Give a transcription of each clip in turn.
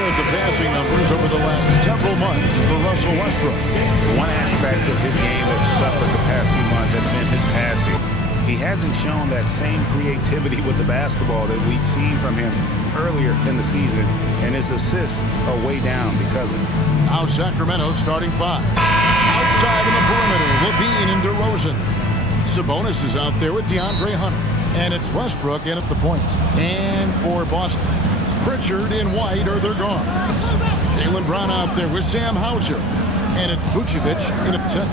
at the passing numbers over the last several months for Russell Westbrook. One aspect of his game that's suffered the past few months has been his passing. He hasn't shown that same creativity with the basketball that we'd seen from him earlier in the season, and his assists are way down because of it. Now Sacramento starting five. Outside in the perimeter, LaVine and DeRozan. Sabonis is out there with DeAndre Hunter. And it's Westbrook in at the point. And for Boston, Pritchard and White are their guards. Jaylen Brown out there with Sam Hauser. And it's Vučević in at center.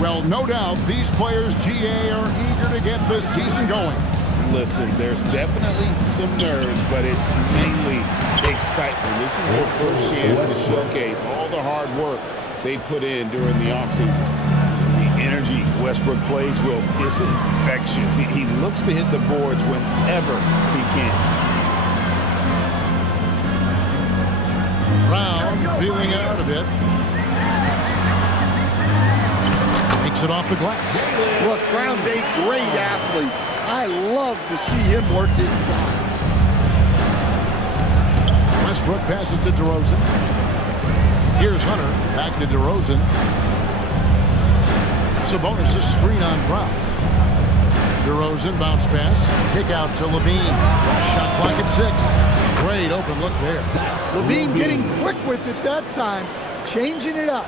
Well, no doubt, these players, GA, are eager to get this season going. Listen, there's definitely some nerves, but it's mainly excitement. This is their first chance to showcase all the hard work they put in during the offseason. The energy Westbrook plays with is infectious. He looks to hit the boards whenever he can. Brown feeling it out a bit. Takes it off the glass. Look, Brown's a great athlete. I love to see him work inside. Westbrook passes to DeRozan. Here's Hunter. Back to DeRozan. Sabonis a screen on Brown. DeRozan bounce pass. Kick out to LaVine. Shot clock at 6. Great open look there. LaVine getting quick with it that time. Changing it up.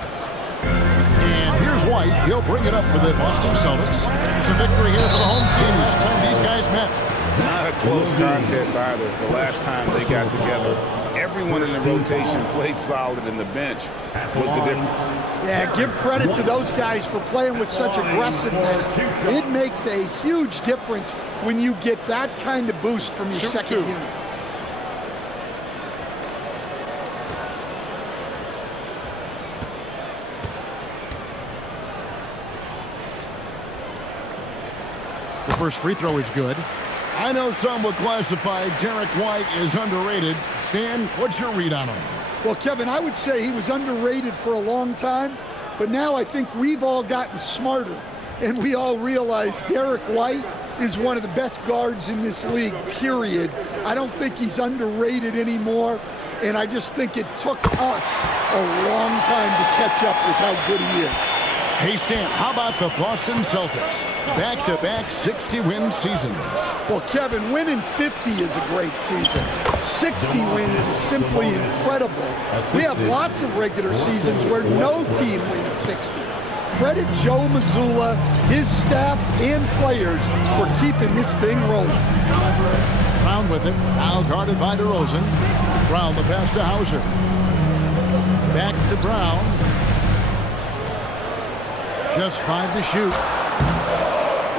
And here's White. He'll bring it up for the Boston Celtics. It's a victory here for the home team last time these guys met. Not a close contest either. The last time they got together, everyone in the rotation played solid, and the bench was the difference. Yeah, give credit to those guys for playing with such aggressiveness. It makes a huge difference when you get that kind of boost from your second unit. The first free throw is good. I know some would classify Derek White as underrated. Stan, what's your read on him? Well, Kevin, I would say he was underrated for a long time, but now I think we've all gotten smarter, and we all realize Derek White is one of the best guards in this league, period. I don't think he's underrated anymore, and I just think it took us a long time to catch up with how good he is. Hey, Stan, how about the Boston Celtics? Back-to-back 60-win seasons. Well, Kevin, winning 50 is a great season. 60 wins is simply incredible. We have lots of regular seasons where no team wins 60. Credit Joe Mazzulla, his staff, and players for keeping this thing rolling. Brown with it, now guarded by DeRozan. Brown the pass to Hauser. Back to Brown. Just 5 to shoot.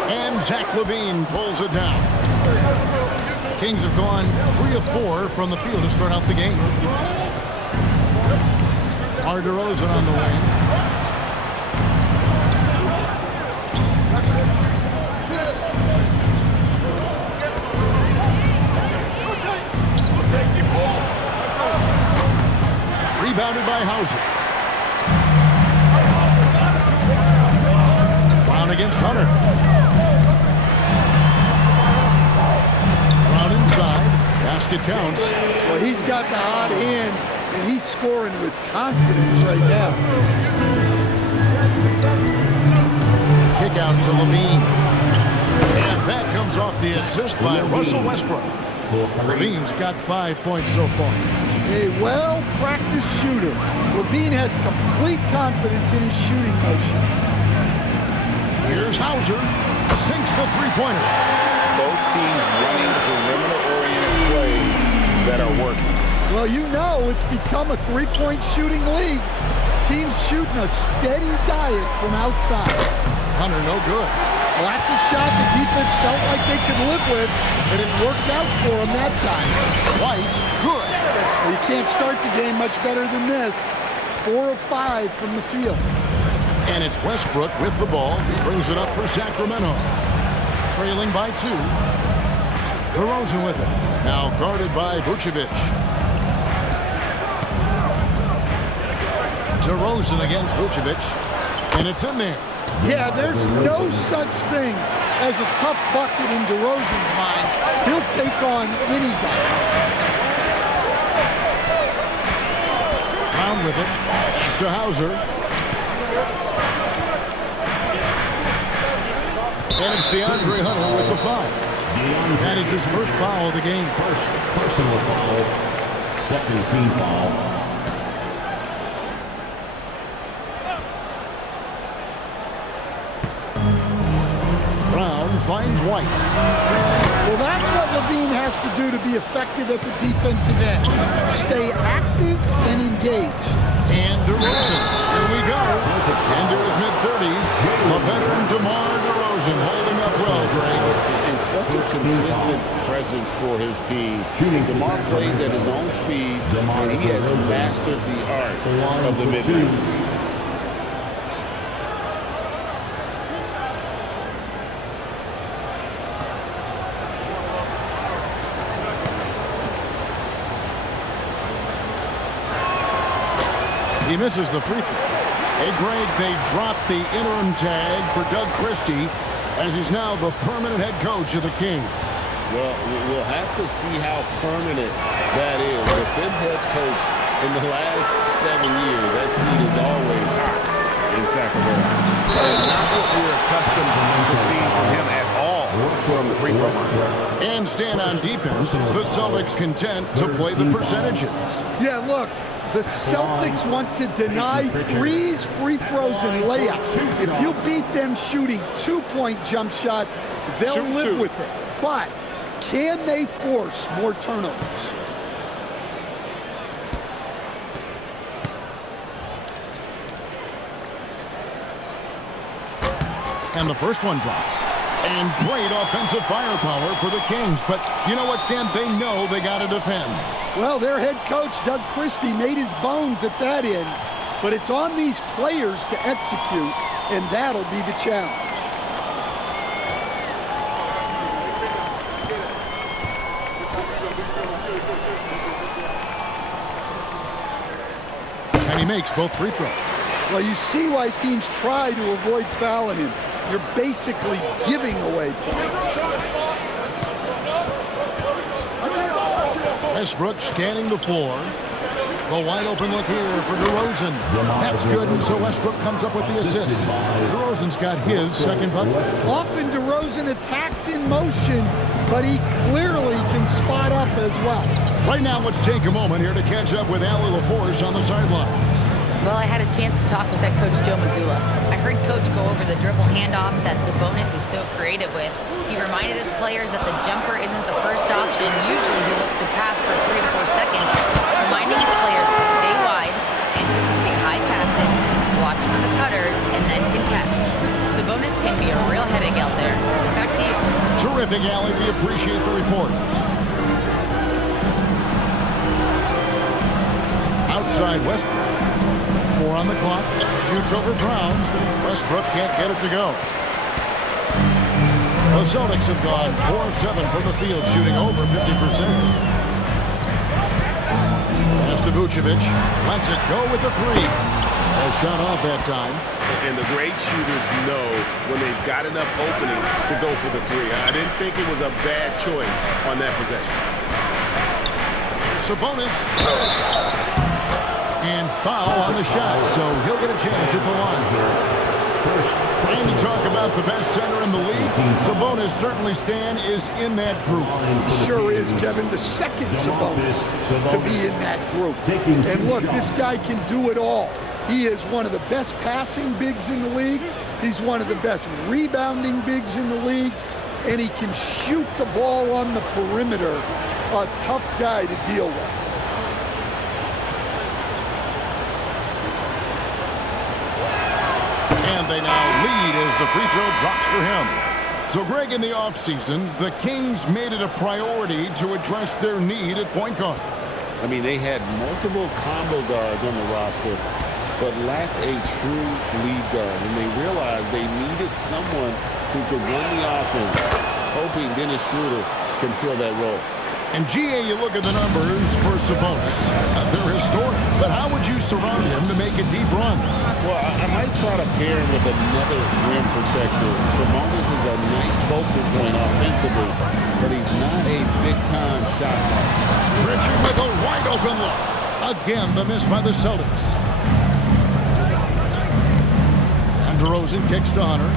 And Zach LaVine pulls it down. The Kings have gone 3 of 4 from the field to start out the game. DeRozan on the wing. Rebounded by Hauser. Brown against Hunter. Brown inside. Basket counts. Well, he's got the hot hand, and he's scoring with confidence right now. Kick out to LaVine. And that comes off the assist by Russell Westbrook. LaVine's got 5 points so far. A well-practiced shooter. LaVine has complete confidence in his shooting motion. Here's Hauser. Sinks the three-pointer. Both teams running perimeter-oriented plays that are working. Well, you know it's become a three-point shooting league. Teams shooting a steady diet from outside. Hunter, no good. Well, that's a shot the defense felt like they could live with, and it worked out for them that time. White, good. Well, you can't start the game much better than this. 4 of 5 from the field. And it's Westbrook with the ball. He brings it up for Sacramento. Trailing by 2. DeRozan with it. Now guarded by Vučević. DeRozan against Vučević. And it's in there. Yeah, there's no such thing as a tough bucket in DeRozan's mind. He'll take on anybody. Brown with it. Pass to Hauser. And it's DeAndre Hunter with the foul. That is his first foul of the game. First personal foul. Second team foul. Brown finds White. Well, that's what Levine has to do to be effective at the defensive end. Stay active and engaged. And DeRozan. Here we go. Into his mid-30s. The veteran DeMar DeRozan holding up well, Greg. And such a consistent presence for his team. DeMar plays at his own speed, and he has mastered the art of the mid-range. He misses the free throw. Hey, Greg, they dropped the interim tag for Doug Christie as he's now the permanent head coach of the Kings. Well, we'll have to see how permanent that is. The fifth head coach in the last 7 years, that seat is always hot in Sacramento. And not what we're accustomed to seeing from him at all from the free throw line. And stand on defense, the Celtics content to play the percentages. Yeah, look. The Celtics want to deny threes, free throws, and layups. If you beat them shooting two-point jump shots, they'll live with it. But can they force more turnovers? And the first one drops. And great offensive firepower for the Kings. But you know what, Stan? They know they got to defend. Well, their head coach, Doug Christie, made his bones at that end. But it's on these players to execute, and that'll be the challenge. And he makes both free throws. Well, you see why teams try to avoid fouling him. You're basically giving away points. Westbrook scanning the floor. The wide open look here for DeRozan. That's good, and so Westbrook comes up with the assist. DeRozan's got his second bucket. Often DeRozan attacks in motion, but he clearly can spot up as well. Right now, let's take a moment here to catch up with Allie LaForce on the sidelines. Well, I had a chance to talk with head coach Joe Mazzulla. I heard Coach go over the dribble handoffs that Sabonis is so creative with. He reminded his players that the jumper isn't the first option. Usually he looks to pass for 3 to 4 seconds, reminding his players to stay wide, anticipate high passes, watch for the cutters, and then contest. Sabonis can be a real headache out there. Back to you. Terrific, Allie. We appreciate the report. Outside Westbrook. 4 on the clock. Shoots over Brown. Westbrook can't get it to go. The Celtics have gone 4 of 7 from the field, shooting over 50%. Pass to Vučević. Lets it go with the 3. A shot off that time. And the great shooters know when they've got enough opening to go for the 3. I didn't think it was a bad choice on that possession. Sabonis. And foul on the shot, so he'll get a chance at the line. And you talk about the best center in the league. Sabonis certainly, Stan, is in that group. Sure is, Kevin. The second Sabonis to be in that group. And look, this guy can do it all. He is one of the best passing bigs in the league. He's one of the best rebounding bigs in the league. And he can shoot the ball on the perimeter. A tough guy to deal with. And they now lead as the free throw drops for him. So, Greg, in the offseason, the Kings made it a priority to address their need at point guard. I mean, they had multiple combo guards on the roster, but lacked a true lead guard. And they realized they needed someone who could run the offense, hoping Dennis Schroeder can fill that role. And, GA, you look at the numbers for Sabonis. They're historic. But how would you surround him to make a deep run? Well, I might try to pair him with another rim protector. Sabonis is a nice focal point offensively, but he's not a big-time shot blocker. Pritchard with a wide-open look. Again, the miss by the Celtics. And DeRozan kicks to Hunter.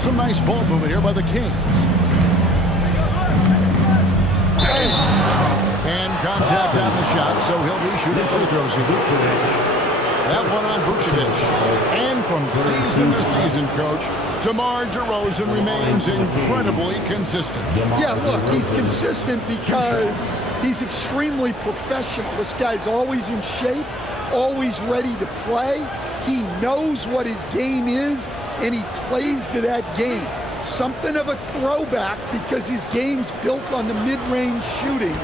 Some nice ball movement here by the Kings. And contact on the shot, so he'll be shooting free throws here. That one on Vučević. And from season to season, Coach, DeMar DeRozan remains incredibly consistent. Yeah, look, he's consistent because he's extremely professional. This guy's always in shape, always ready to play. He knows what his game is, and he plays to that game. Something of a throwback because his game's built on the mid-range shooting,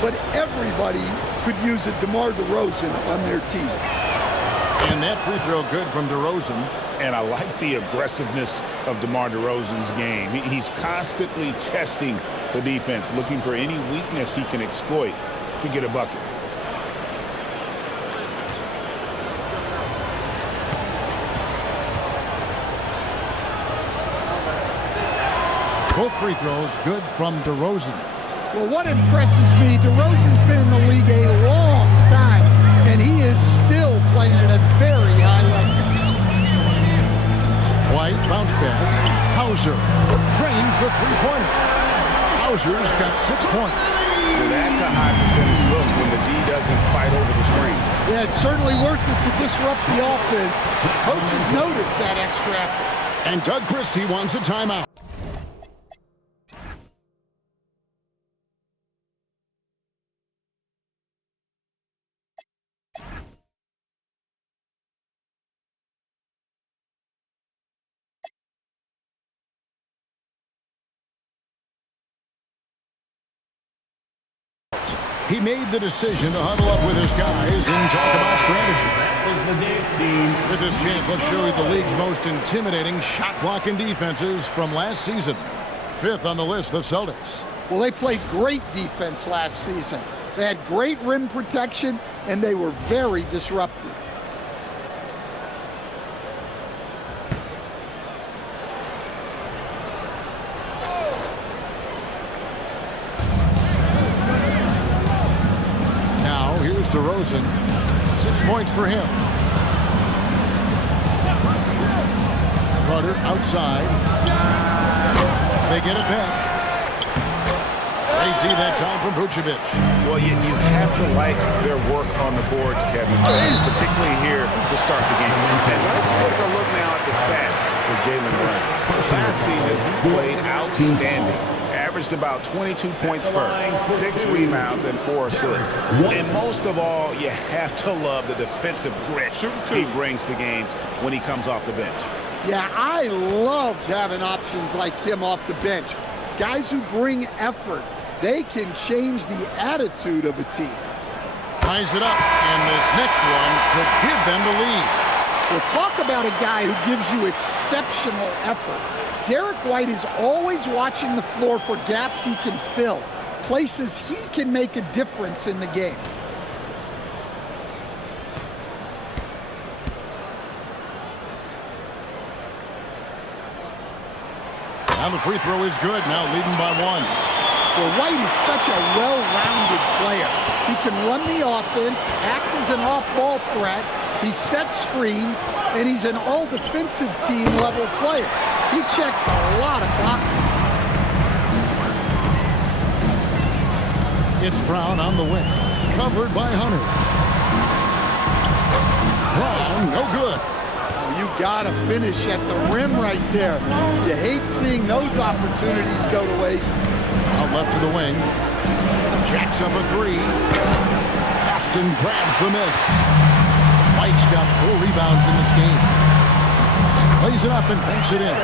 but everybody could use a DeMar DeRozan on their team. And that free throw good from DeRozan. And I like the aggressiveness of DeMar DeRozan's game. He's constantly testing the defense, looking for any weakness he can exploit to get a bucket. Both free throws good from DeRozan. Well, what impresses me, DeRozan's been in the league a long time, and he is still playing at a very high level. White, bounce pass. Hauser drains the three-pointer. Hauser's got 6 points. Well, that's a high percentage look when the D doesn't fight over the screen. Yeah, it's certainly worth it to disrupt the offense. Coaches notice that extra effort. And Doug Christie wants a timeout. He made the decision to huddle up with his guys and talk about strategy. With this chance, let's show you the league's most intimidating shot-blocking defenses from last season. 5th on the list, the Celtics. Well, they played great defense last season. They had great rim protection, and they were very disruptive. DeRozan, 6 points for him. Carter outside. They get it back. They see that time from Vučević. Well, you have to like their work on the boards, Kevin, particularly here to start the game. And let's take a look now at the stats for Jalen Brown. Last season, he played outstanding. Averaged about 22 points per, 6 rebounds, and 4 assists. And most of all, you have to love the defensive grit he brings to games when he comes off the bench. Yeah, I loved having options like him off the bench. Guys who bring effort. They can change the attitude of a team. Ties it up, and this next one could give them the lead. Well, talk about a guy who gives you exceptional effort. Derek White is always watching the floor for gaps he can fill, places he can make a difference in the game. And the free throw is good, now leading by 1. Well, White is such a well-rounded player. He can run the offense, act as an off-ball threat, he sets screens, and he's an all-defensive team-level player. He checks a lot of boxes. It's Brown on the wing, covered by Hunter. Brown, no good. Oh, you gotta finish at the rim right there. You hate seeing those opportunities go to waste. Out left to the wing. Jacks up a 3. Austin grabs the miss. White's got 4 rebounds in this game. Lays it up and banks it in.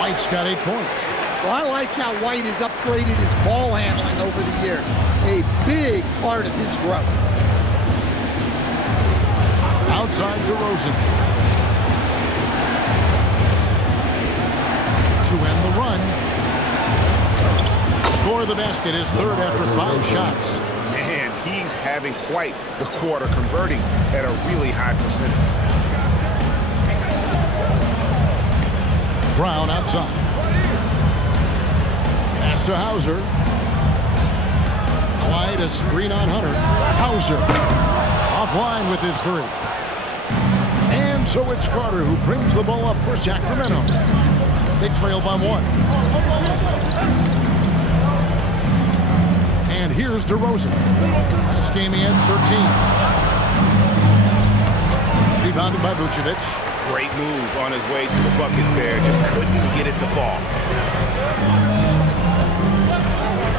White's got 8 points. Well, I like how White has upgraded his ball handling over the years. A big part of his growth. Outside DeRozan. To end the run. Score the basket, his 3rd after 5 shots. Man, he's having quite the quarter, converting at a really high percentage. Brown outside. Pass to Hauser. Wide a screen on Hunter. Hauser offline with his three. And so it's Carter who brings the ball up for Sacramento. They trail by 1. And here's DeRozan. Last game he had 13. Rebounded by Vučević. Great move on his way to the bucket there. Just couldn't get it to fall.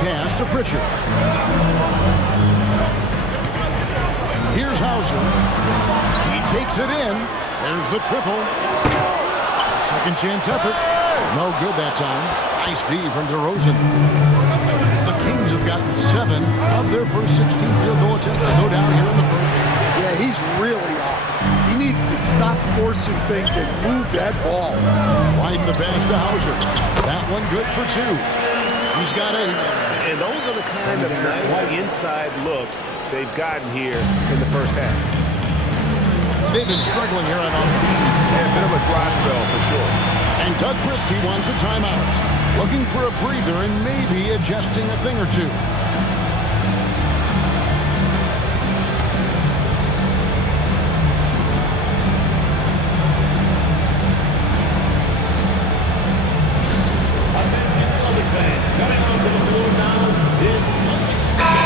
Pass to Pritchard. Here's Hauser. He takes it in. There's the triple. Second chance effort. No good that time. Nice D from DeRozan. The Kings have gotten 7 of their first 16 field goal attempts to go down here in the first. Yeah, he's really off. He needs to stop forcing things and move that ball. Right the pass to Hauser. That one good for 2. He's got 8. And those are the kind of nice inside looks they've gotten here in the first half. They've been struggling here on offense. Yeah, a bit of a dry spell for sure. And Doug Christie wants a timeout. Looking for a breather and maybe adjusting a thing or two.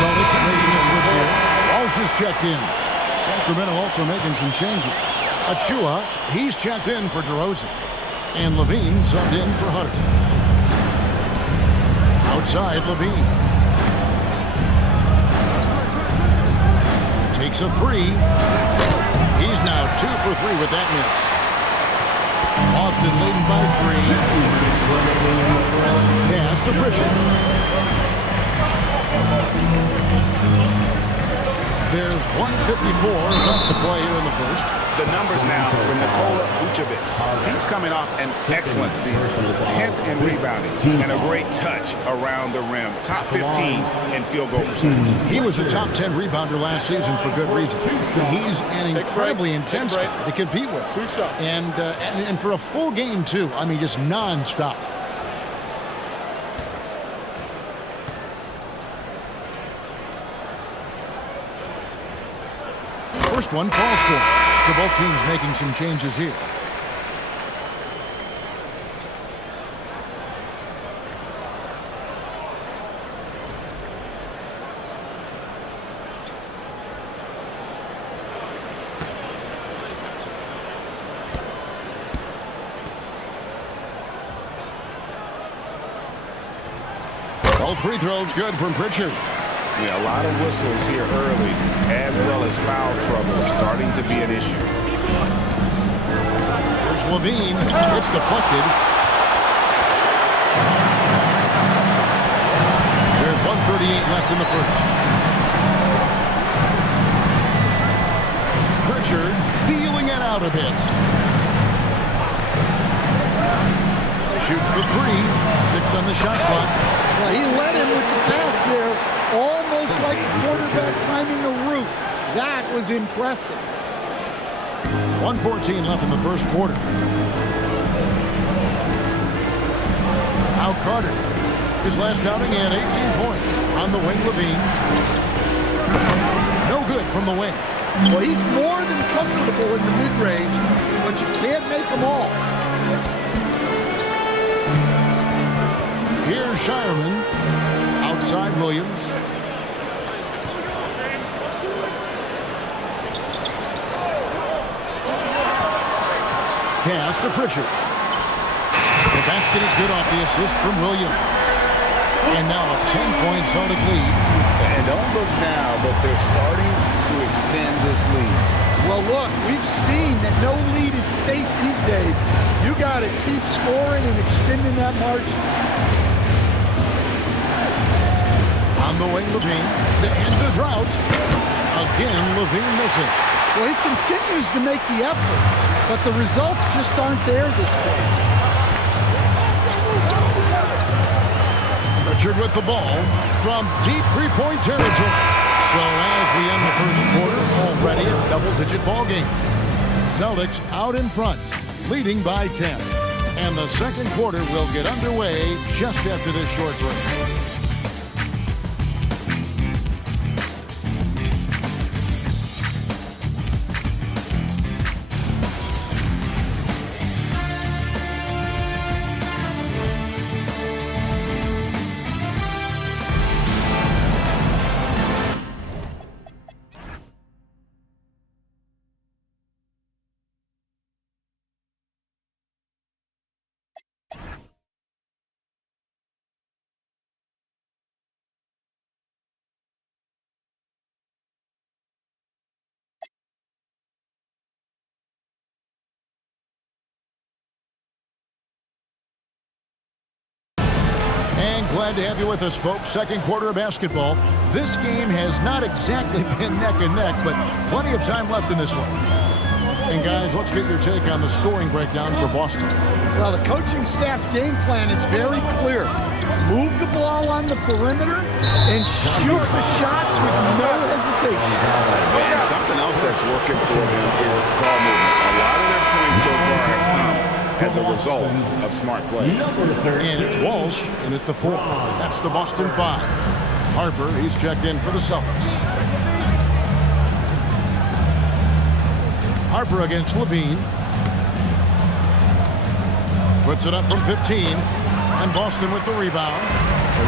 Celtics making a switch here. Walsh is checked in. Sacramento also making some changes. Achua, he's checked in for DeRozan. And Levine subbed in for Hunter. Outside, Levine. Takes a 3. He's now 2 for 3 with that miss. Boston leading by 3. Pass to Pritchard. There's 1:54 left to play here in the first. The numbers now for Nikola Vucevic. He's coming off an excellent season. 10th in rebounding and a great touch around the rim. Top 15 in field goal percentage. He was a top 10 rebounder last season for good reason. He's an incredibly intense guy to compete with. And for a full game, too. I mean, just nonstop. First one falls for him. So both teams making some changes here. Both free throws good from Pritchard. Yeah, a lot of whistles here early, as well as foul trouble starting to be an issue. Here's Levine. It's deflected. There's 1:38 left in the first. Pritchard feeling it out a bit. Shoots the 3. 6 on the shot clock. Well, he led him with the pass there, almost like a quarterback timing a route. That was impressive. 1:14 left in the first quarter. Now Carter. His last outing, he had 18 points. On the wing, Levine. No good from the wing. Well, he's more than comfortable in the mid-range, but you can't make them all. Here's Shireman. Outside Williams. Pass to Pritchard. The basket is good off the assist from Williams. And now a 10-point Celtic lead. And don't look now, but they're starting to extend this lead. Well, look, we've seen that no lead is safe these days. You got to keep scoring and extending that margin. On the wing, Levine. To end the drought. Again, Levine missing. Well, he continues to make the effort, but the results just aren't there this game. Pritchard with the ball from deep three-point territory. So as we end the first quarter, already a double-digit ball game. Celtics out in front, leading by 10. And the second quarter will get underway just after this short break. Glad to have you with us, folks. Second quarter of basketball. This game has not exactly been neck and neck, but plenty of time left in this one. And guys, let's get your take on the scoring breakdown for Boston. Well, the coaching staff's game plan is very clear. Move the ball on the perimeter and shoot the shots with no hesitation. And something else that's working for them is ball movement. A lot of their points so far have come as a result of smart plays. And it's Walsh in at the 4. That's the Boston 5. Harper, he's checked in for the Celtics. Harper against Levine. Puts it up from 15. And Boston with the rebound.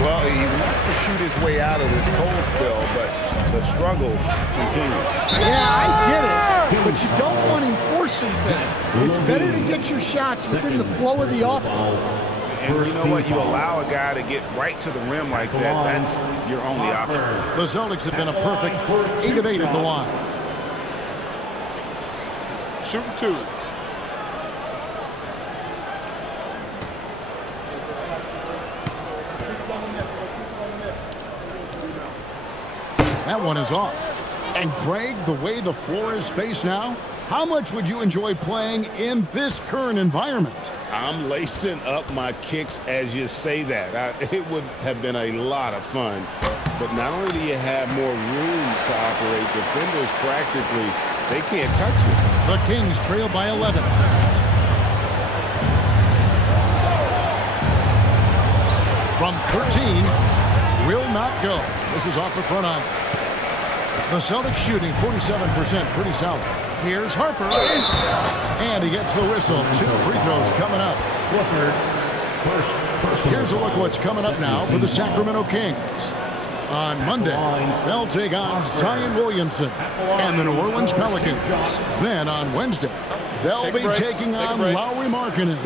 Well, he wants to shoot his way out of this cold spell, but the struggles continue. Yeah, I get it, but you don't want him forcing things. It's better to get your shots within the flow of the offense. And you know what? You allow a guy to get right to the rim like that, that's your only option. The Celtics have been a perfect 8 of 8 at the line. Shooting 2. That one is off. And Greg, the way the floor is spaced now, how much would you enjoy playing in this current environment? I'm lacing up my kicks as you say that. It would have been a lot of fun. But not only do you have more room to operate, defenders practically, they can't touch you. The Kings trail by 11. From 13, will not go. This is off the front iron. The Celtics shooting 47%, pretty solid. Here's Harper. And he gets the whistle. 2 free throws coming up. Here's a look at what's coming up now for the Sacramento Kings. On Monday, they'll take on Zion Williamson and the New Orleans Pelicans. Then on Wednesday, they'll be taking on Lauri Markkanen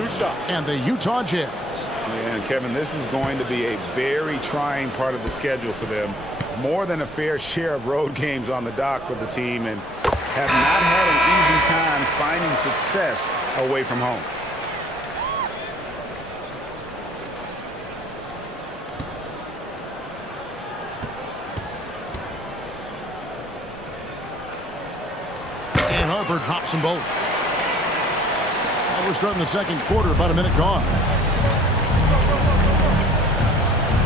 and the Utah Jazz. Yeah, and Kevin, this is going to be a very trying part of the schedule for them. More than a fair share of road games on the dock for the team, and have not had an easy time finding success away from home. And Harper drops them both. Well, we're starting the second quarter, about a minute gone.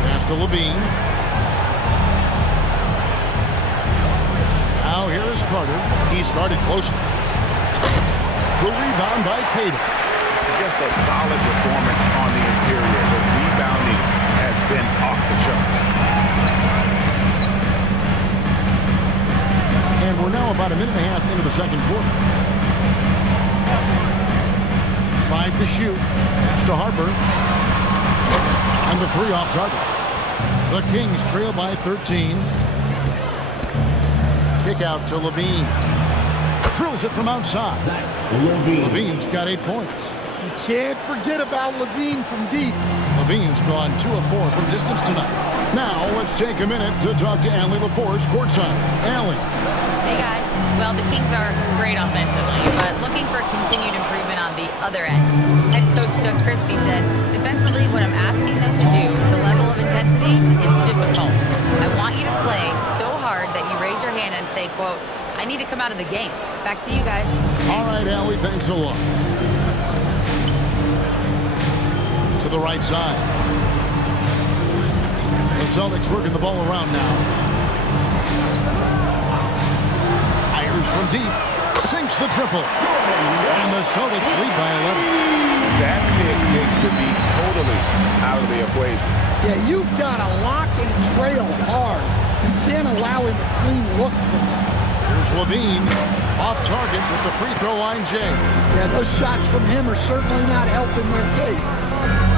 Pass to Levine. Now here is Carter. He's guarded closely. The rebound by Cater. Just a solid performance on the interior. The rebounding has been off the chart. And we're now about a minute and a half into the second quarter. 5 to shoot. Pass to Harper. And the 3 off target. The Kings trail by 13. Kick out to Levine. Drills it from outside. Levine's got 8 points. You can't forget about Levine from deep. Levine's gone 2 of 4 from distance tonight. Now let's take a minute to talk to Allie LaForce courtside. Allie. Hey guys, well the Kings are great offensively, but looking for continued improvement on the other end. Head coach Doug Christie said, defensively what I'm asking them to do, the level of intensity is difficult. I want you to play so hard that you raise your hand and say, quote, I need to come out of the game. Back to you guys. All right, Allie, thanks a lot. To the right side. The Celtics working the ball around now. Fires from deep. Sinks the triple. And the Celtics lead by 11. That pick takes the beat totally out of the equation. Yeah, you've got to lock and trail hard. You can't allow him a clean look from that. Here's Levine. Off target with the free throw line, James. Yeah, those shots from him are certainly not helping their case.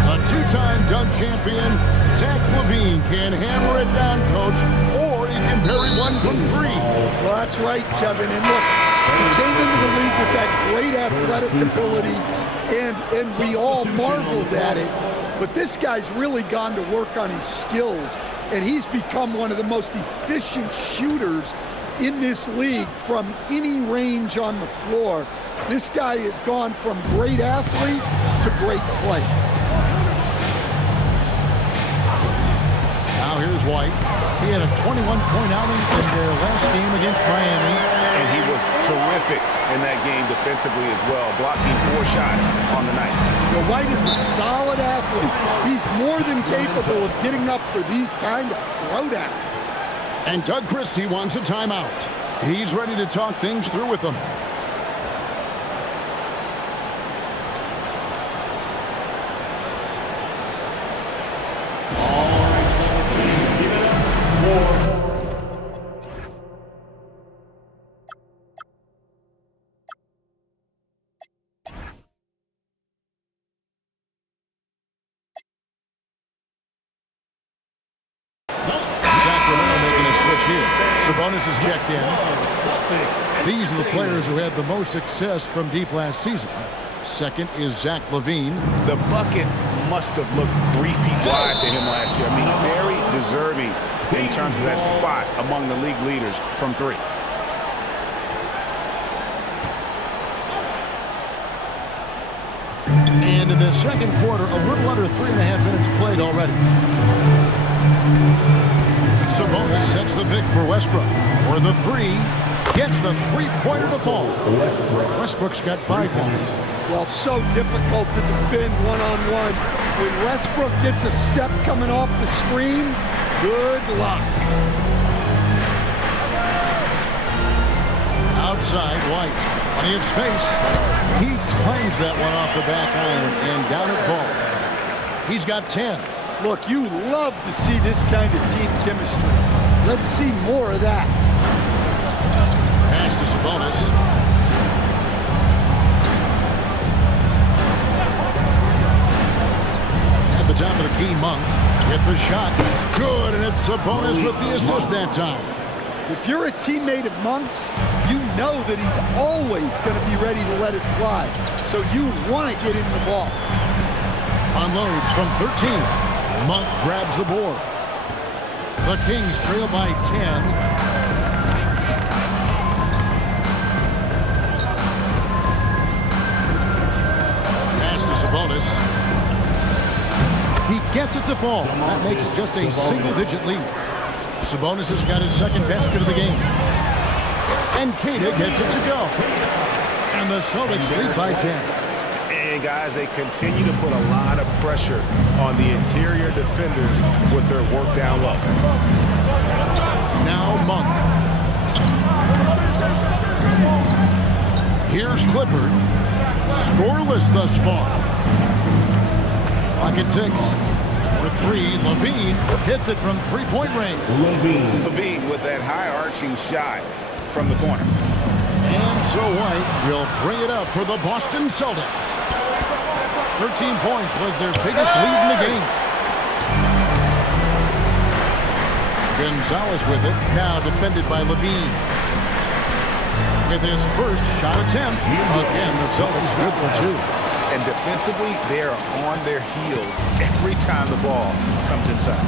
The 2-time Dunk champion, Zach LaVine, can hammer it down, Coach, or he can bury one from 3. Well, that's right, Kevin. And look, he came into the league with that great athletic ability, and we all marveled at it. But this guy's really gone to work on his skills, and he's become one of the most efficient shooters in this league from any range on the floor. This guy has gone from great athlete to great play. White. He had a 21-point outing in their last game against Miami. And he was terrific in that game defensively as well, blocking 4 shots on the night. Well, White is a solid athlete. He's more than capable of getting up for these kind of throwdowns. And Doug Christie wants a timeout. He's ready to talk things through with them. Sabonis is checked in. These are the players who had the most success from deep last season. Second is Zach LaVine. The bucket must have looked 3 feet wide to him last year. I mean, very deserving in terms of that spot among the league leaders from 3. And in the second quarter, a little under 3.5 minutes played already. Sabonis sets the pick for Westbrook. For the 3, gets the 3-pointer to fall. Westbrook's got 5 points. Well, so difficult to defend one-on-one. When Westbrook gets a step coming off the screen, good luck. Outside, White. Plenty of space. He claims that one off the back iron, and down it falls. He's got 10. Look, you love to see this kind of team chemistry. Let's see more of that. Pass to Sabonis. At the top of the key, Monk. Get the shot. Good, and it's Sabonis with the assist that time. If you're a teammate of Monk's, you know that he's always going to be ready to let it fly. So you want to get him the ball. Unloads from 13. Monk grabs the board. The Kings trail by 10. Pass to Sabonis. He gets it to fall. That makes it just a single-digit lead. Sabonis has got his second basket of the game. And Kata gets it to go. And the Celtics lead by 10. And guys, they continue to put a lot of pressure on the interior defenders with their work down low. Now Monk. Here's Clifford. Scoreless thus far. Clock at 6. For 3, LaVine hits it from 3-point range. LaVine with that high-arching shot from the corner. And so White will bring it up for the Boston Celtics. 13 points was their biggest lead in the game. Gonzalez with it, now defended by LaVine. With his first shot attempt, again the Celtics good for 2. And defensively, they are on their heels every time the ball comes inside.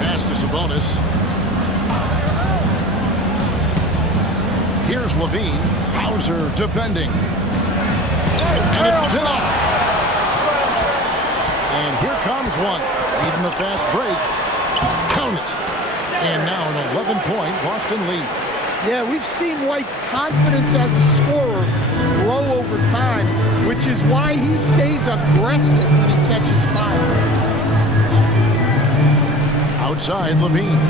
Pass to Sabonis. Here's LaVine. Hauser defending. And it's denied. And here comes White, leading the fast break. Count it. And now an 11-point Boston lead. Yeah, we've seen White's confidence as a scorer grow over time, which is why he stays aggressive when he catches fire. Outside, LaVine.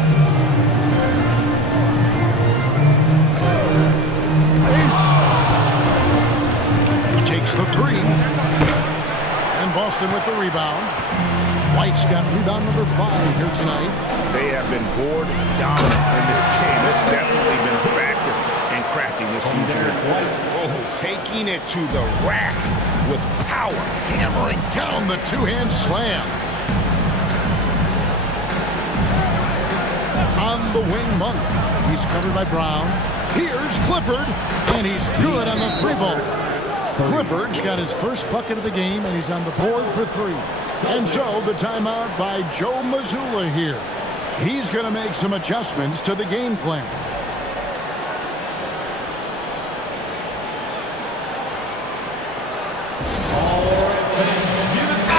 Takes the 3. And Boston with the rebound. White's got rebound number 5 here tonight. They have been board dominant in this game. It's definitely been a factor in crafting this huge lead. Oh, taking it to the rack with power, hammering down the 2-hand slam. On the wing, Monk. He's covered by Brown. Here's Clifford, and he's good on the 3-ball. Clifford's got his first bucket of the game, and he's on the board for 3. And so the timeout by Joe Mazzulla here. He's going to make some adjustments to the game plan.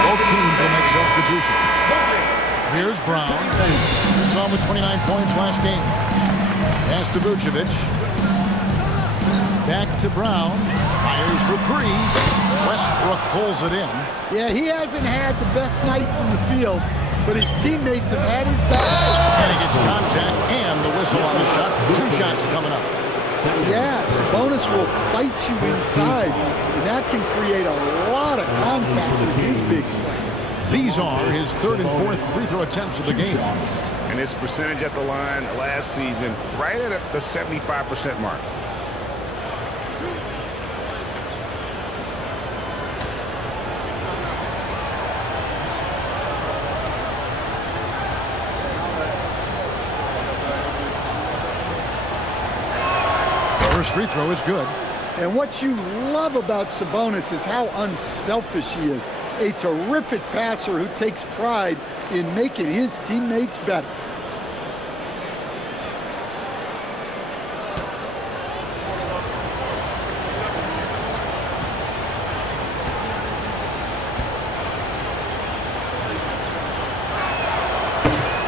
Both teams teams will make substitutions. Here's Brown. We saw him with 29 points last game. Pass to Vučević. Back to Brown. Fires for three. Westbrook pulls it in. Yeah, he hasn't had the best night from the field, but his teammates have had his back. And he gets contact and the whistle on the shot. 2 shots coming up. Yeah, Sabonis will fight you inside, and that can create a lot of contact with his big frame. These are his 3rd and 4th free throw attempts of the game. And his percentage at the line last season, right at the 75% mark. First free throw is good. And what you love about Sabonis is how unselfish he is. A terrific passer who takes pride in making his teammates better.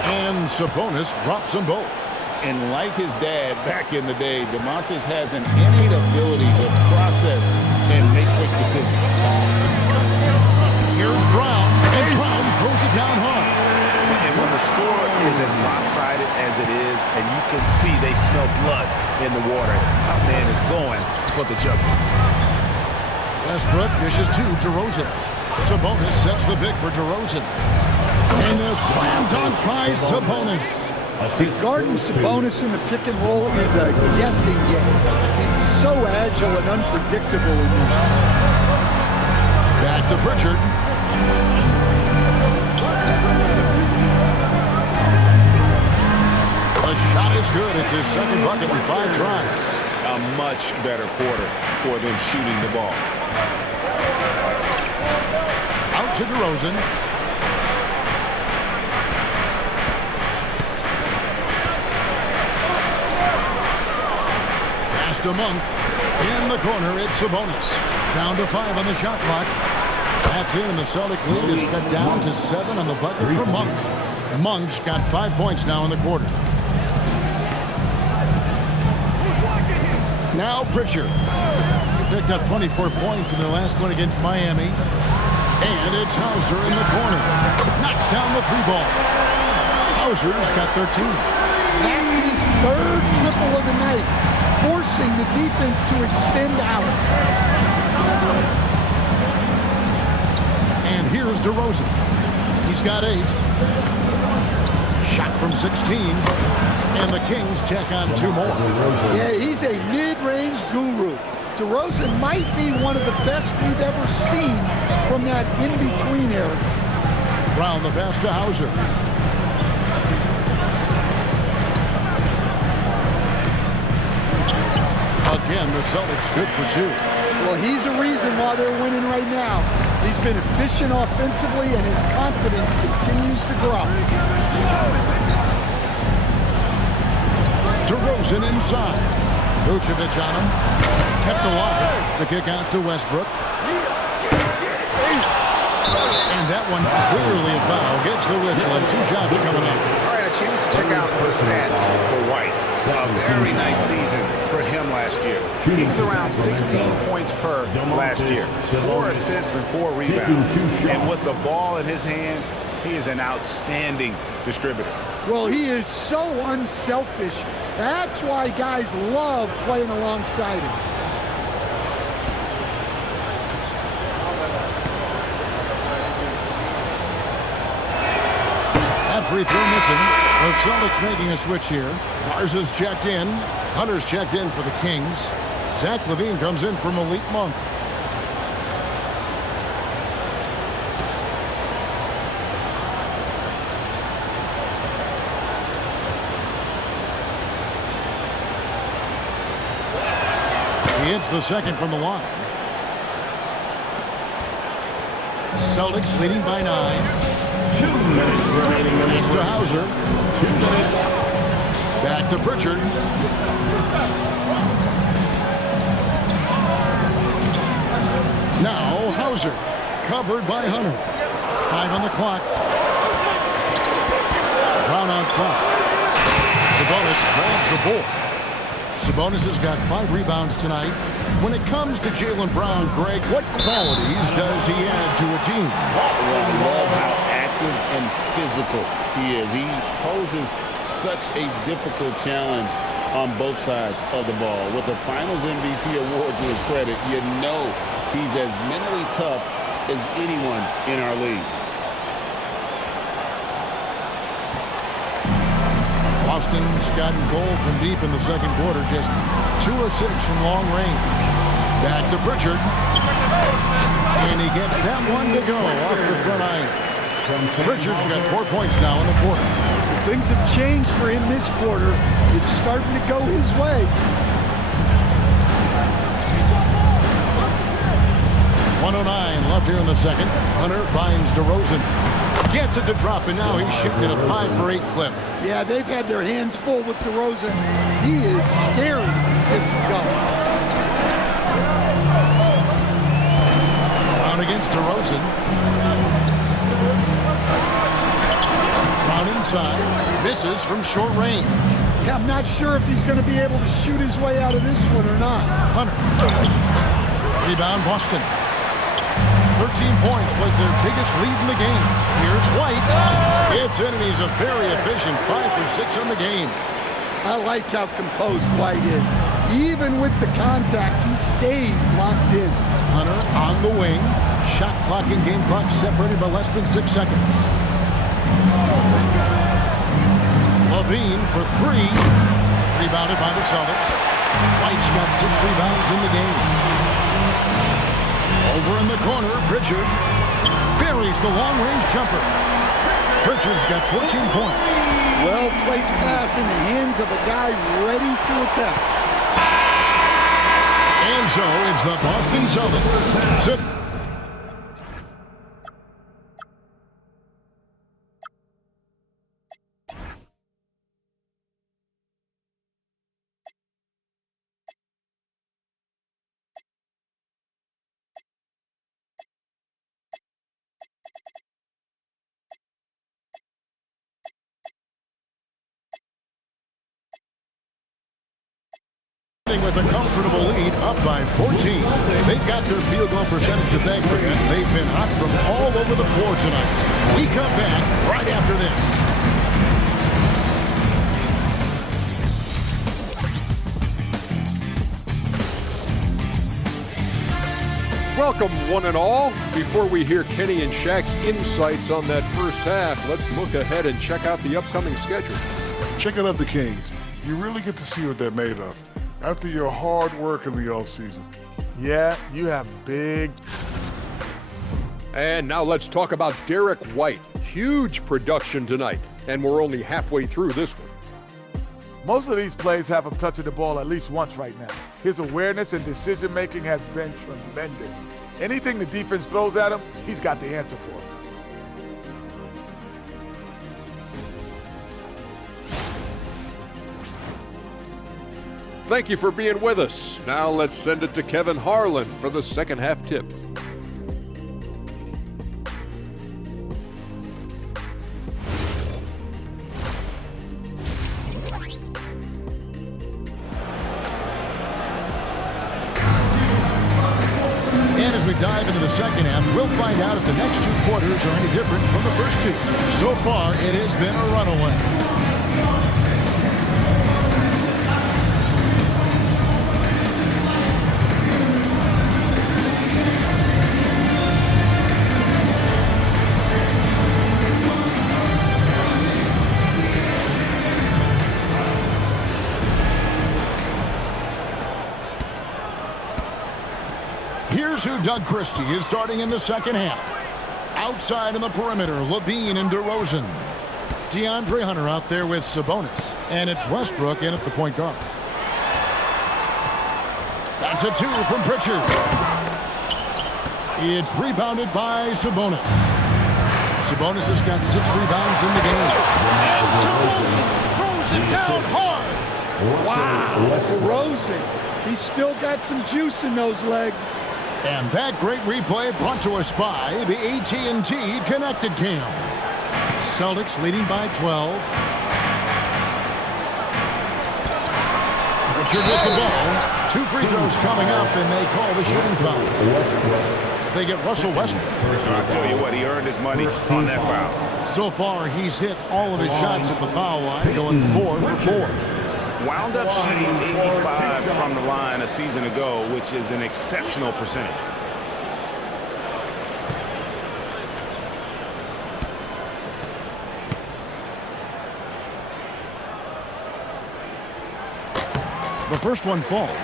And Sabonis drops them both. And like his dad back in the day, Domantas has an innate ability to process and make quick decisions. Here's Brown, and Brown throws it down hard. And when the score is as lopsided as it is, and you can see they smell blood in the water, our man is going for the jugular. Westbrook dishes to DeRozan. Sabonis sets the big for DeRozan. And a slam dunk by Sabonis. Guarding Sabonis in the pick and roll is a guessing game. He's so agile and unpredictable in this. Back to Pritchard. The shot is good. It's his 2nd bucket in 5 tries. A much better quarter for them shooting the ball. Out to DeRozan. To Monk. In the corner, it's Sabonis. Down to 5 on the shot clock. That's in, and the Celtic lead is cut down to 7 on the bucket for Monk. Monk's got 5 points now in the quarter. Now Pritchard. He picked up 24 points in their last one against Miami. And it's Hauser in the corner. Knocks down the 3-ball. Hauser's got 13. That's his 3rd triple of the night, forcing the defense to extend out. And here's DeRozan. He's got 8. Shot from 16. And the Kings check on 2 more. Yeah, he's a mid-range guru. DeRozan might be one of the best we've ever seen from that in-between area. Brown the pass to Hauser. Again, the Celtics good for 2. Well, he's a reason why they're winning right now. He's been efficient offensively, and his confidence continues to grow. DeRozan inside. Vučević on him. Kept alive. The kick out to Westbrook. And that one clearly a foul. Gets the whistle, and 2 shots coming up. All right, a chance to check out the stats for White. A very nice season for him last year. He was around 16 points per last year. 4 assists and 4 rebounds. And with the ball in his hands, he is an outstanding distributor. Well, he is so unselfish. That's why guys love playing alongside him. That free throw missing. The Celtics making a switch here. Mars is checked in. Hunter's checked in for the Kings. Zach LaVine comes in for Malik Monk. He hits the 2nd from the line. Celtics leading by 9. 2 minutes remaining. Pass to Hauser. 2 minutes. Back to Pritchard. Now Hauser. Covered by Hunter. 5 on the clock. Brown outside. Sabonis grabs the board. Sabonis has got 5 rebounds tonight. When it comes to Jaylen Brown, Greg, what qualities does he add to a team? Well, I love how active and physical he is. He poses such a difficult challenge on both sides of the ball. With a Finals MVP award to his credit, you know he's as mentally tough as anyone in our league. Boston's gotten gold from deep in the second quarter, just 2 of 6 from long range. Back to Pritchard. And he gets that one to go off the front iron. Pritchard's got 4 points now in the quarter. Things have changed for him this quarter. It's starting to go his way. 109 left here in the second. Hunter finds DeRozan. Gets it to drop, and now he's shooting at a 5-for-8 clip. Yeah, they've had their hands full with DeRozan. He is scary when he gets it going. Brown against DeRozan. Brown inside. Misses from short range. Yeah, I'm not sure if he's going to be able to shoot his way out of this one or not. Hunter. Rebound, Boston. 13 points was their biggest lead in the game. Here's White. It's in, and he's a very efficient 5 for 6 on the game. I like how composed White is. Even with the contact, he stays locked in. Hunter on the wing. Shot clock and game clock separated by less than 6 seconds. Levine for 3. Rebounded by the Celtics. White's got 6 rebounds in the game. Over in the corner, Pritchard buries the long-range jumper. Pritchard's got 14 points. Well-placed pass in the hands of a guy ready to attack. And so it's the Boston Celtics. With a comfortable lead, up by 14. They've got their field goal percentage to thank for that. They've been hot from all over the floor tonight. We come back right after this. Welcome, one and all. Before we hear Kenny and Shaq's insights on that first half, let's look ahead and check out the upcoming schedule. Checking out the Kings. You really get to see what they're made of after your hard work in the offseason. Yeah, you have big. And now let's talk about Derek White. Huge production tonight, and we're only halfway through this one. Most of these plays have him touching the ball at least once right now. His awareness and decision-making has been tremendous. Anything the defense throws at him, he's got the answer for it. Thank you for being with us. Now let's send it to Kevin Harlan for the second half tip. And as we dive into the second half, we'll find out if the next 2 quarters are any different from the first 2. So far, it has been a runaway. Here's who Doug Christie is starting in the second half. Outside in the perimeter, Levine and DeRozan. DeAndre Hunter out there with Sabonis. And it's Westbrook in at the point guard. That's a 2 from Pritchard. It's rebounded by Sabonis. Sabonis has got 6 rebounds in the game. And DeRozan throws it down hard. Wow, DeRozan. He's still got some juice in those legs. And that great replay brought to us by the AT&T Connected Cam. Celtics leading by 12. Richard with the ball. 2 free throws coming up, and they call the shooting foul. They get Russell Westbrook. I'll tell you what, he earned his money on that foul. So far, he's hit all of his shots at the foul line, going 4 for 4. Wound up shooting 85 from the line a season ago, which is an exceptional percentage. The first one falls.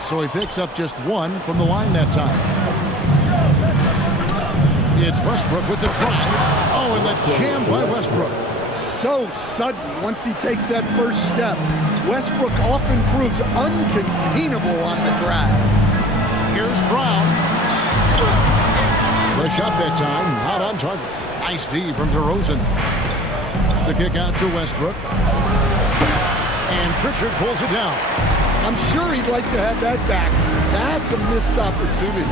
So he picks up just 1 from the line that time. It's Westbrook with the drive. Oh, and the jam by Westbrook. So sudden once he takes that first step. Westbrook often proves uncontainable on the drive. Here's Brown. The shot that time, not on target. Nice D from DeRozan. The kick out to Westbrook. And Pritchard pulls it down. I'm sure he'd like to have that back. That's a missed opportunity.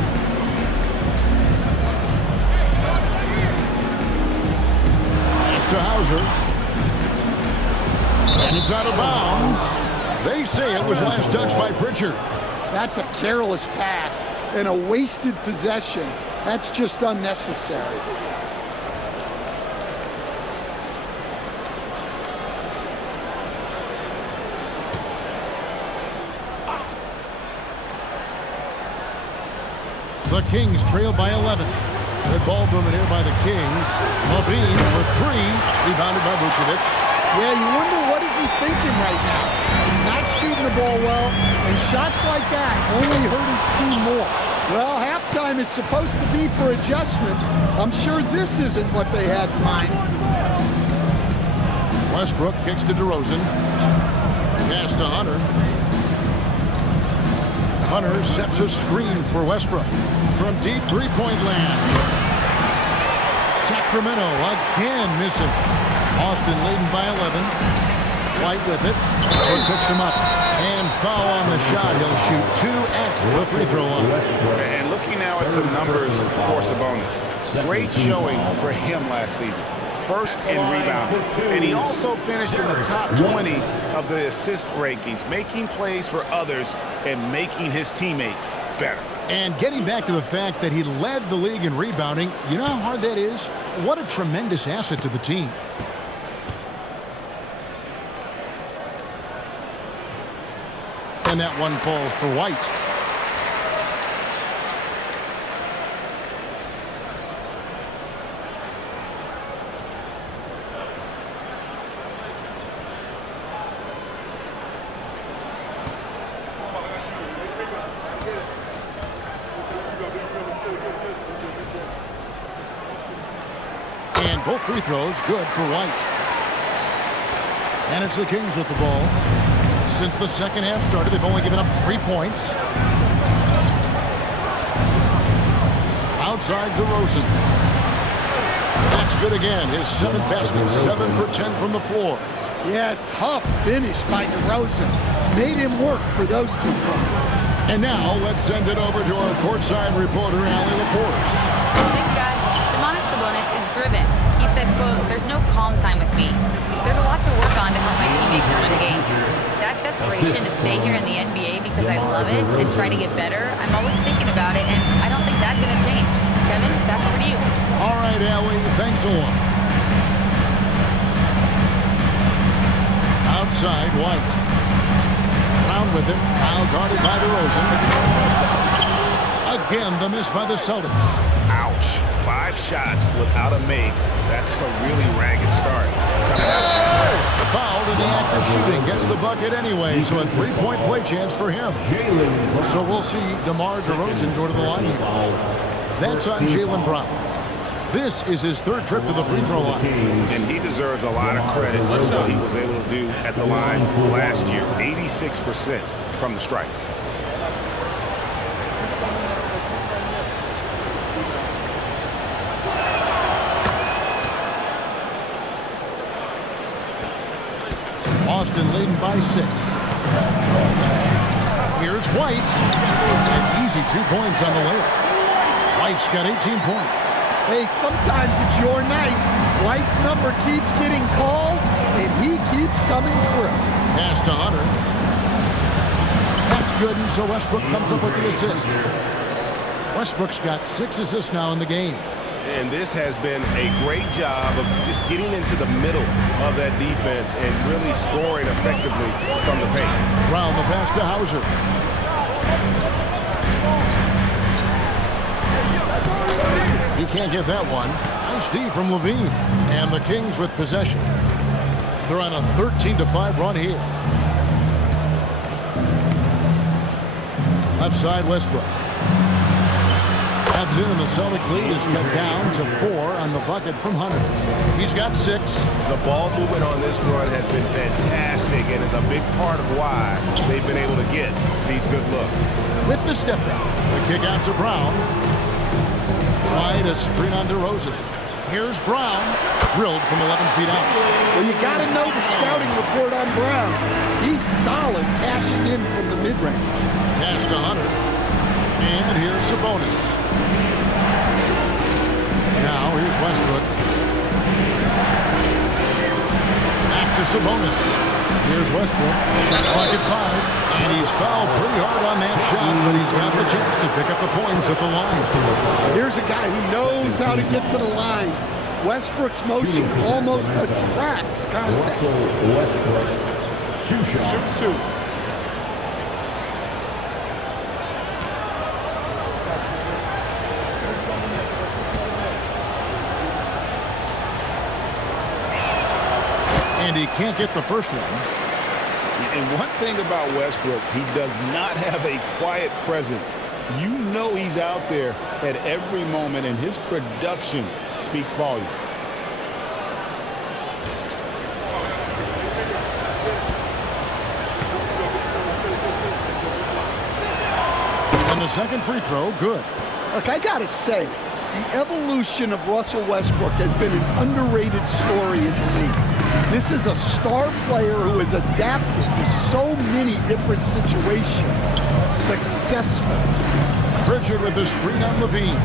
Pass to Hauser. And it's out of bounds. They say it was last touched by Pritchard. That's a careless pass and a wasted possession. That's just unnecessary. The Kings trail by 11. Good ball movement here by the Kings. Levine for 3. Rebounded by Vučević. Yeah, you wonder what is he thinking right now. He's not shooting the ball well, and shots like that only hurt his team more. Well, halftime is supposed to be for adjustments. I'm sure this isn't what they had in mind. Westbrook kicks to DeRozan. Pass to Hunter. Hunter sets a screen for Westbrook from deep three-point land. Sacramento again missing. Austin leading by 11. White with it. Westbrook picks him up. And foul on the shot. He'll shoot 2 at the free throw line. And looking now at some numbers for Sabonis. Great showing for him last season. First in rebounding. And he also finished in the top 20 of the assist rankings, making plays for others and making his teammates better. And getting back to the fact that he led the league in rebounding, you know how hard that is? What a tremendous asset to the team. And that one falls for White. And both free throws good for White. And it's the Kings with the ball. Since the second half started, they've only given up 3 points. Outside DeRozan. That's good again. His 7th basket, 7 for 10 from the floor. Yeah, tough finish by DeRozan. Made him work for those 2 points. And now let's send it over to our courtside reporter, Allie LaForce. Thanks, guys. Sabonis is driven. He said, quote, "There's no calm time with me. There's a lot to work on to help my teammates win games. That desperation to stay here in the NBA because I love it and try to get better, I'm always thinking about it, and I don't think that's going to change." Kevin, back over to you. All right, Allie, thanks a lot. Outside, White. Brown with it. Now guarded by DeRozan. Again, the miss by the Celtics. Ouch. 5 shots without a make. That's a really ragged start. Fouled in the act of shooting. Gets the bucket anyway, so a 3-point play chance for him. So we'll see DeMar DeRozan go to the line here. That's on Jaylen Brown. This is his third trip to the free throw line. And he deserves a lot of credit. Let's see what he was able to do at the line last year. 86% from the stripe. Boston leading by 6. Here's White. An easy 2 points on the layup. White's got 18 points. Hey, sometimes it's your night. White's number keeps getting called, and he keeps coming through. Pass to Hunter. That's good, and so Westbrook comes up with the assist. Westbrook's got 6 assists now in the game. And this has been a great job of just getting into the middle of that defense and really scoring effectively from the paint. Brown the pass to Hauser. He can't get that one. Nice D from Levine. And the Kings with possession. They're on a 13-5 run here. Left side, Westbrook. Adds in, and the Celtic lead is cut down to 4 on the bucket from Hunter. He's got 6. The ball movement on this run has been fantastic and is a big part of why they've been able to get these good looks. With the step back, the kick out to Brown. Wide, a screen on DeRozan. Here's Brown, drilled from 11 feet out. Well, you got to know the scouting report on Brown. He's solid cashing in from the mid-range. Pass to Hunter. And here's Sabonis. Now here's Westbrook. Back to Sabonis. Here's Westbrook. Shot clock at 5. And he's fouled pretty hard on that shot, but he's got the chance to pick up the points at the line. Here's a guy who knows how to get to the line. Westbrook's motion almost attracts contact. Westbrook. 2 shots. Shoot 2. And he can't get the first one. And one thing about Westbrook, he does not have a quiet presence. You know he's out there at every moment, and his production speaks volumes. And the second free throw, good. Look, I got to say, the evolution of Russell Westbrook has been an underrated story in the league. This is a star player who has adapted to so many different situations successfully. Pritchard with the screen on Levine.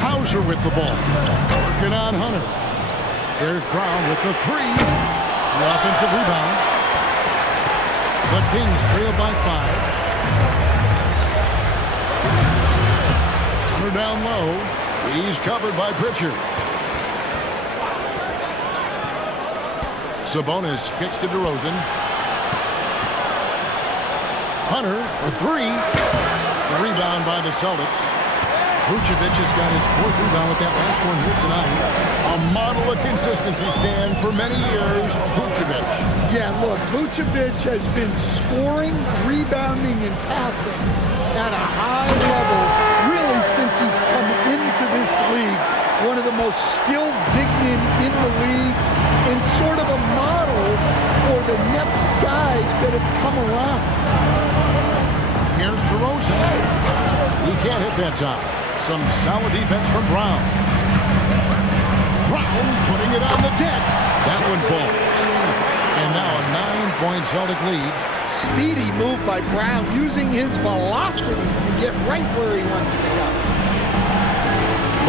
Hauser with the ball. Working on Hunter. There's Brown with the 3. The offensive rebound. The Kings trail by 5. Hunter down low. He's covered by Pritchard. Sabonis kicks to DeRozan. Hunter for 3. The rebound by the Celtics. Vučević has got his 4th rebound with that last one here tonight. A model of consistency, Stan, for many years, Vučević. Yeah, look, Vučević has been scoring, rebounding, and passing at a high level really since he's come into this league. One of the most skilled big men in the league and sort of a model for the next guys that have come around. Here's DeRozan. He can't hit that time. Some solid defense from Brown. Brown putting it on the deck. That one falls. And now a 9-point Celtic lead. Speedy move by Brown, using his velocity to get right where he wants to go.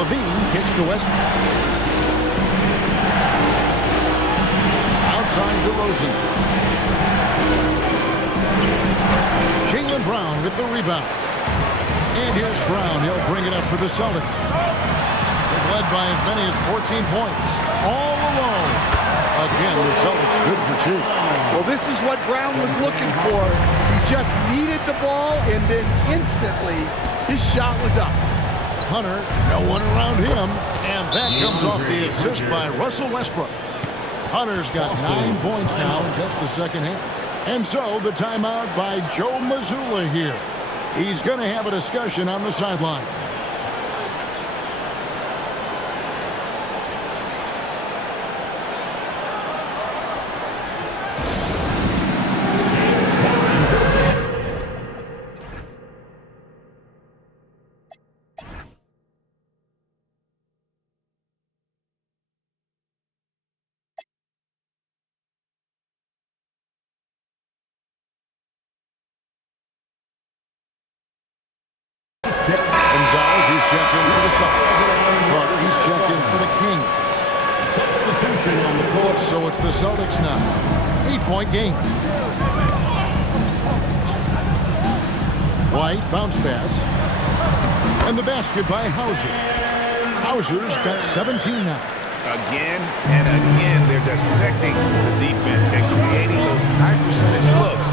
Levine kicks to Westbrook. Outside DeRozan. Jaylen Brown with the rebound. And here's Brown. He'll bring it up for the Celtics. They've led by as many as 14 points. All alone. Again, the Celtics good for 2. Well, this is what Brown was looking for. He just needed the ball, and then instantly his shot was up. Hunter, no one around him. And that comes off the assist by Russell Westbrook. Hunter's got 9 points now in just the second half. And so the timeout by Joe Mazzulla here. He's going to have a discussion on the sideline. Gonzalez, he's checked in for the Celtics. Carter, he's checked in for the Kings. Substitution on the court. So it's the Celtics now. 8-point game. White, bounce pass. And the basket by Hauser. Hauser's got 17 now. Again and again, they're dissecting the defense and creating those high percentage looks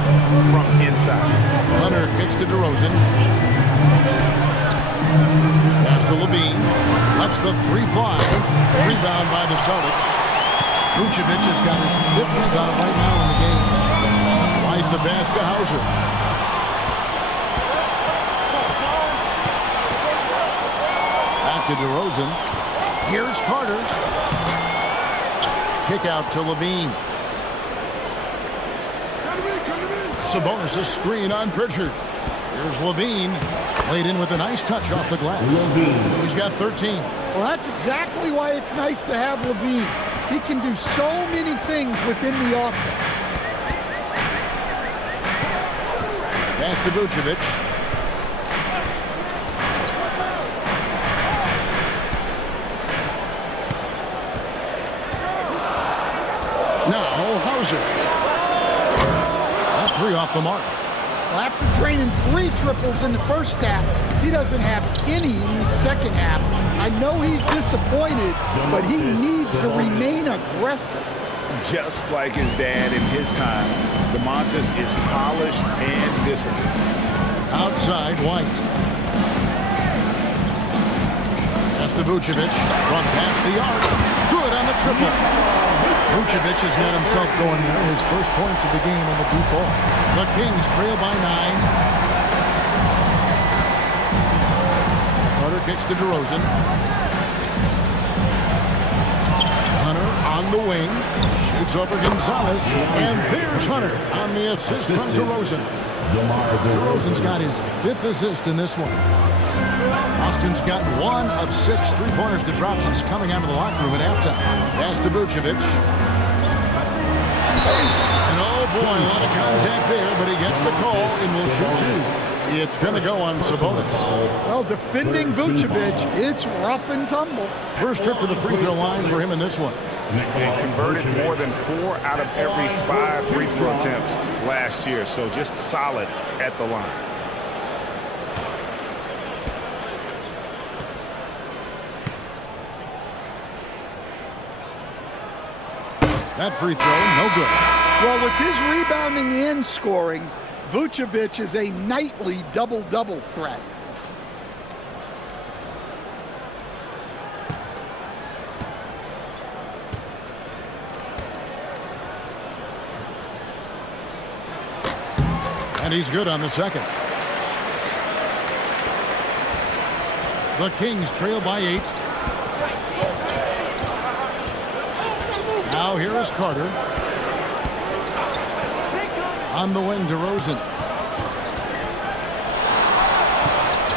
from inside. Hunter kicks to DeRozan. Pass to Levine. Lets the three fly. Rebound by the Celtics. Vučević has got his 5th rebound right now in the game. White the pass to Hauser. Back to DeRozan. Here's Carter. Kick out to Levine. Sabonis' screen on Pritchard. Here's Levine. Played in with a nice touch off the glass. He's got 13. Well, that's exactly why it's nice to have Levine. He can do so many things within the offense. Pass to Vučević. Now Hauser. That three off the mark. Well, after draining 3 triples in the first half, he doesn't have any in the second half. I know he's disappointed, but he needs to remain aggressive. Just like his dad in his time, DeMontis is polished and disciplined. Outside, White. Pass to Vučević. From past the arc. Good on the triple. Vučević has got himself going there. His first points of the game on the deep ball. The Kings trail by 9. Carter kicks to DeRozan. Hunter on the wing. Shoots over Gonzalez. And there's Hunter on the assist from DeRozan. DeRozan's got his 5th assist in this one. Austin's got 1 of 6 3-pointers to drop since coming out of the locker room at halftime. Pass to Vučević. And oh boy, a lot of contact there, but he gets the call and will shoot 2. It's going to go on Sabonis. Well, defending Vučević, it's rough and tumble. First trip to the free throw line for him in this one. And converted more than 4 out of every 5 free throw attempts last year, so just solid at the line. That free throw, no good. Well, with his rebounding and scoring, Vučević is a nightly double-double threat. And he's good on the second. The Kings trail by 8. Now here is Carter. On the wing, DeRozan.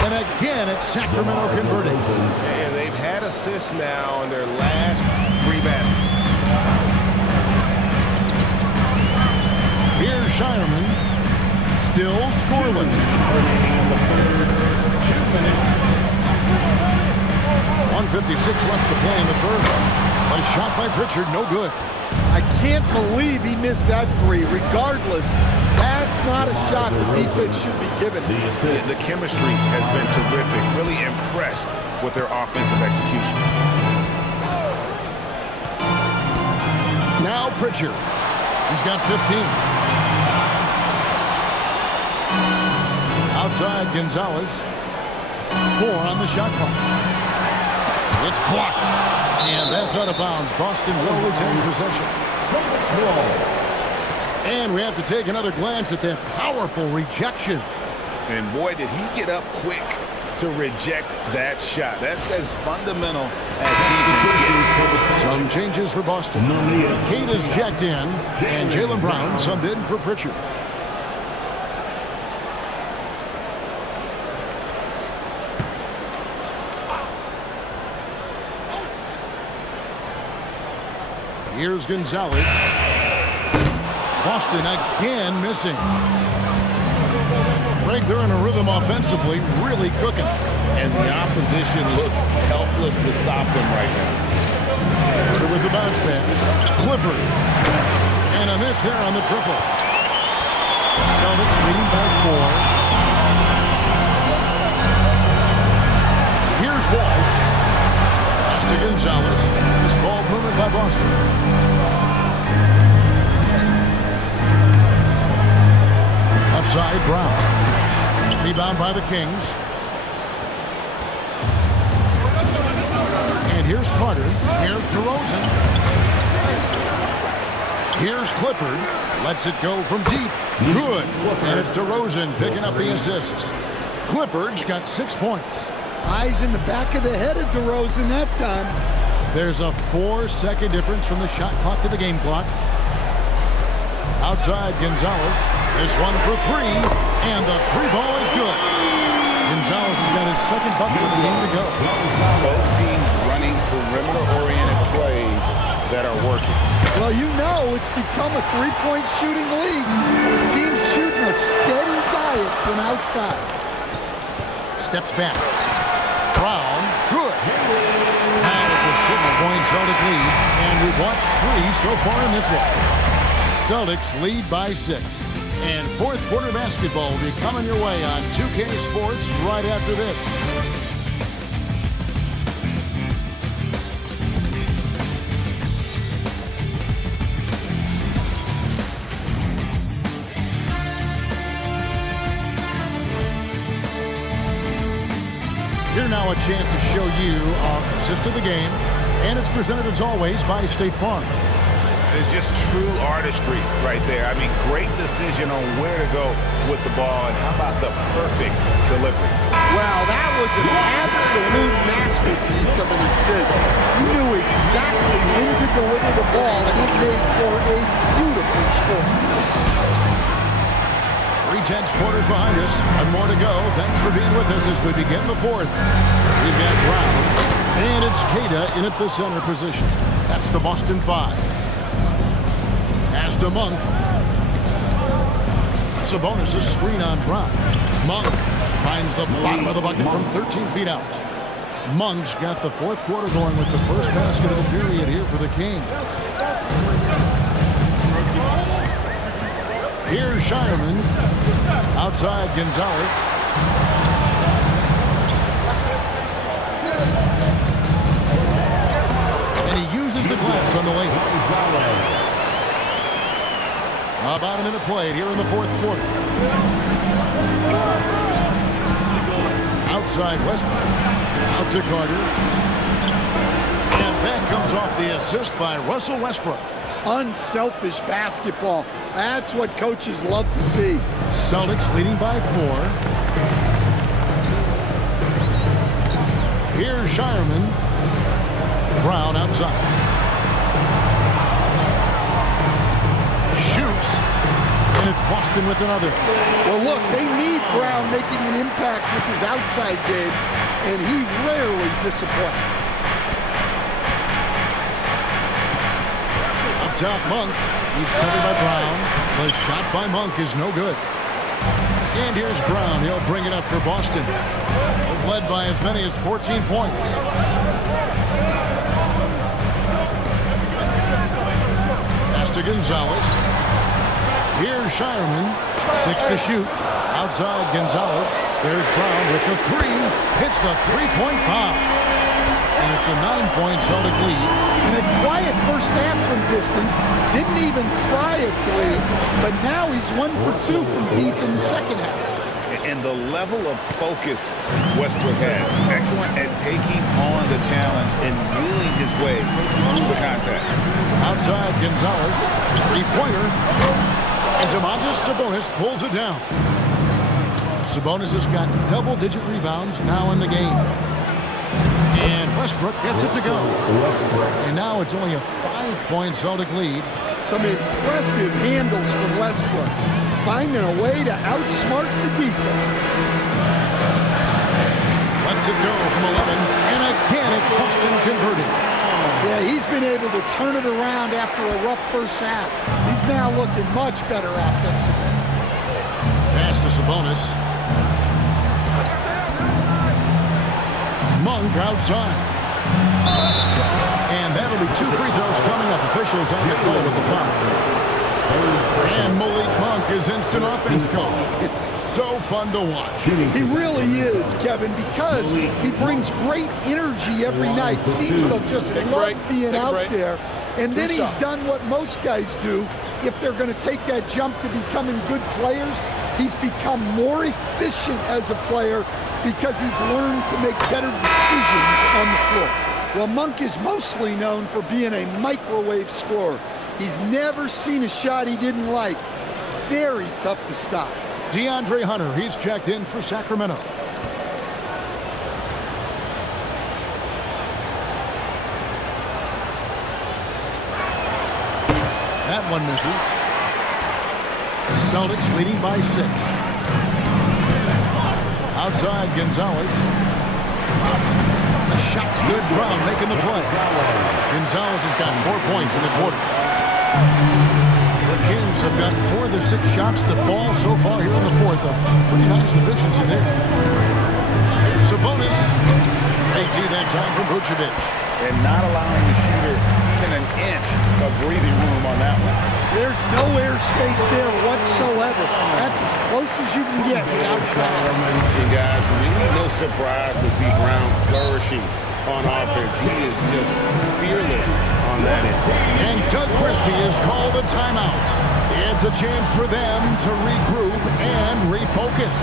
And again, it's Sacramento converting. And they've had assists now on their last 3 baskets. Here's Shireman. Still scoreless. 1:56 left to play in the third. A shot by Pritchard, no good. I can't believe he missed that 3. Regardless, that's not a shot the defense should be given. The chemistry has been terrific. Really impressed with their offensive execution. Now Pritchard. He's got 15. Outside, Gonzalez. 4 on the shot clock. It's blocked. And that's out of bounds. Boston will retain possession. And we have to take another glance at that powerful rejection. And boy, did he get up quick to reject that shot. That's as fundamental as defense gets. Some changes for Boston. Cade is checked in, and Jaylen Brown subbed in for Pritchard. Here's Gonzalez. Boston again missing. Greg, they're in a rhythm offensively, really cooking. And the opposition looks helpless to stop them right now. With the bounce pass. Clifford. And a miss there on the triple. Celtics leading by 4. Here's Walsh. Pass to Gonzalez. This ball movement by Boston. Outside, Brown. Rebound by the Kings. And here's Carter. Here's DeRozan. Here's Clifford. Lets it go from deep. Good. And it's DeRozan picking up the assist. Clifford's got 6 points. Eyes in the back of the head of DeRozan that time. There's a 4-second difference from the shot clock to the game clock. Outside, Gonzalez. This one for 3, and the 3 ball is good. Gonzalez has got his second bucket of the game to go. Both teams running perimeter-oriented plays that are working. Well, you know it's become a three-point shooting league. Teams shooting a steady diet from outside. Steps back. Brown, good. Now it's a 6-point Celtic lead, and we've watched 3 so far in this one. Celtics lead by 6. And fourth quarter basketball will be coming your way on 2K Sports right after this. Here now a chance to show you our assist of the game. And it's presented as always by State Farm. It's just true artistry right there. I mean, great decision on where to go with the ball, and how about the perfect delivery? Well, that was an absolute masterpiece of an assist. You knew exactly when to deliver the ball, and it made for a beautiful score. 3/10 quarters behind us. One more to go. Thanks for being with us as we begin the fourth. We've got Brown, and it's Queta in at the center position. That's the Boston 5. Pass to Monk. Sabonis a screen on Brown. Monk finds the bottom of the bucket from 13 feet out. Monk's got the fourth quarter going with the first basket of the period here for the Kings. Here's Shireman. Outside Gonzalez. And he uses the glass on the way. About a minute played here in the fourth quarter. Outside Westbrook. Out to Carter. And that comes off the assist by Russell Westbrook. Unselfish basketball. That's what coaches love to see. Celtics leading by 4. Here's Shireman. Brown outside. Shoots. And it's Boston with another. Well, look, they need Brown making an impact with his outside game, and he rarely disappoints. Up top, Monk. He's covered by Brown. The shot by Monk is no good. And here's Brown. He'll bring it up for Boston. They've led by as many as 14 points. Pass to Gonzalez. Here's Shireman. 6 to shoot. Outside Gonzalez. There's Brown with the 3. Hits the three-point bomb. And it's a 9-point Celtic lead. And a quiet first half from distance. Didn't even try a 3. But now he's 1 for 2 from deep in the second half. And the level of focus Westbrook has. Excellent at taking on the challenge and wheeling his way through the contact. Outside Gonzalez. Three-pointer. And Domantas Sabonis pulls it down. Sabonis has got double-digit rebounds now in the game. And Westbrook gets it to go. And now it's only a 5-point Celtic lead. Some impressive handles from Westbrook, finding a way to outsmart the defense. Lets it go from 11, and again it's Boston converted. Yeah, he's been able to turn it around after a rough first half. He's now looking much better offensively. Pass to Sabonis. Monk outside. And that'll be 2 free throws coming up. Officials on the call with the foul. And Malik Monk is instant offense coach. It's so fun to watch. He really is, Kevin, because he brings great energy every night. Seems to just love being out there. And then he's done what most guys do. If they're going to take that jump to becoming good players, he's become more efficient as a player because he's learned to make better decisions on the floor. Well, Monk is mostly known for being a microwave scorer. He's never seen a shot he didn't like. Very tough to stop. DeAndre Hunter, he's checked in for Sacramento. That one misses. Celtics leading by 6. Outside Gonzalez. The shot's good. Brown making the play. Gonzalez has got 4 points in the quarter. The Kings have gotten 4 of their 6 shots to fall so far here in the 4th. A pretty nice efficiency there. Sabonis. They do that time for Vučević. And not allowing the shooter even an inch of breathing room on that one. There's no airspace there whatsoever. That's as close as you can get without foul. And guys, really no surprise to see Brown flourishing on offense. He is just fearless on that end. And Doug Christie has called a timeout. It's a chance for them to regroup and refocus.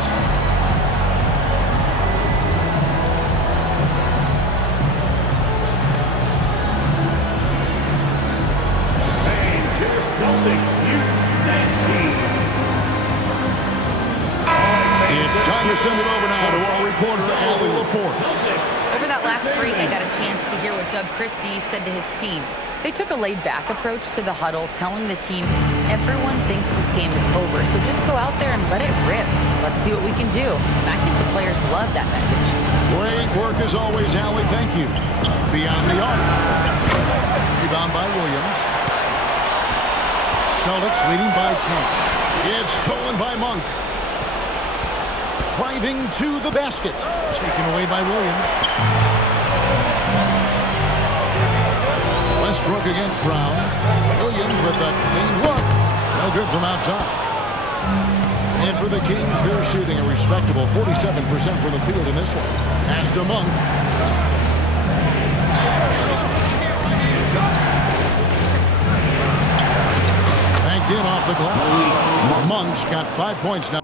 It's time to send it over now to our reporter, Allie LaForce. Over that last break, I got a chance to hear what Doug Christie said to his team. They took a laid-back approach to the huddle, telling the team, everyone thinks this game is over, so just go out there and let it rip. Let's see what we can do. And I think the players love that message. Great work as always, Allie. Thank you. Beyond the arc. Rebound by Williams. Celtics leading by 10. It's stolen by Monk. Driving to the basket. Taken away by Williams. Westbrook against Brown. Williams with a clean look. No good from outside. And for the Kings, they're shooting a respectable 47% from the field in this one. Pass to Monk. Banked in off the glass. Monk's got 5 points now.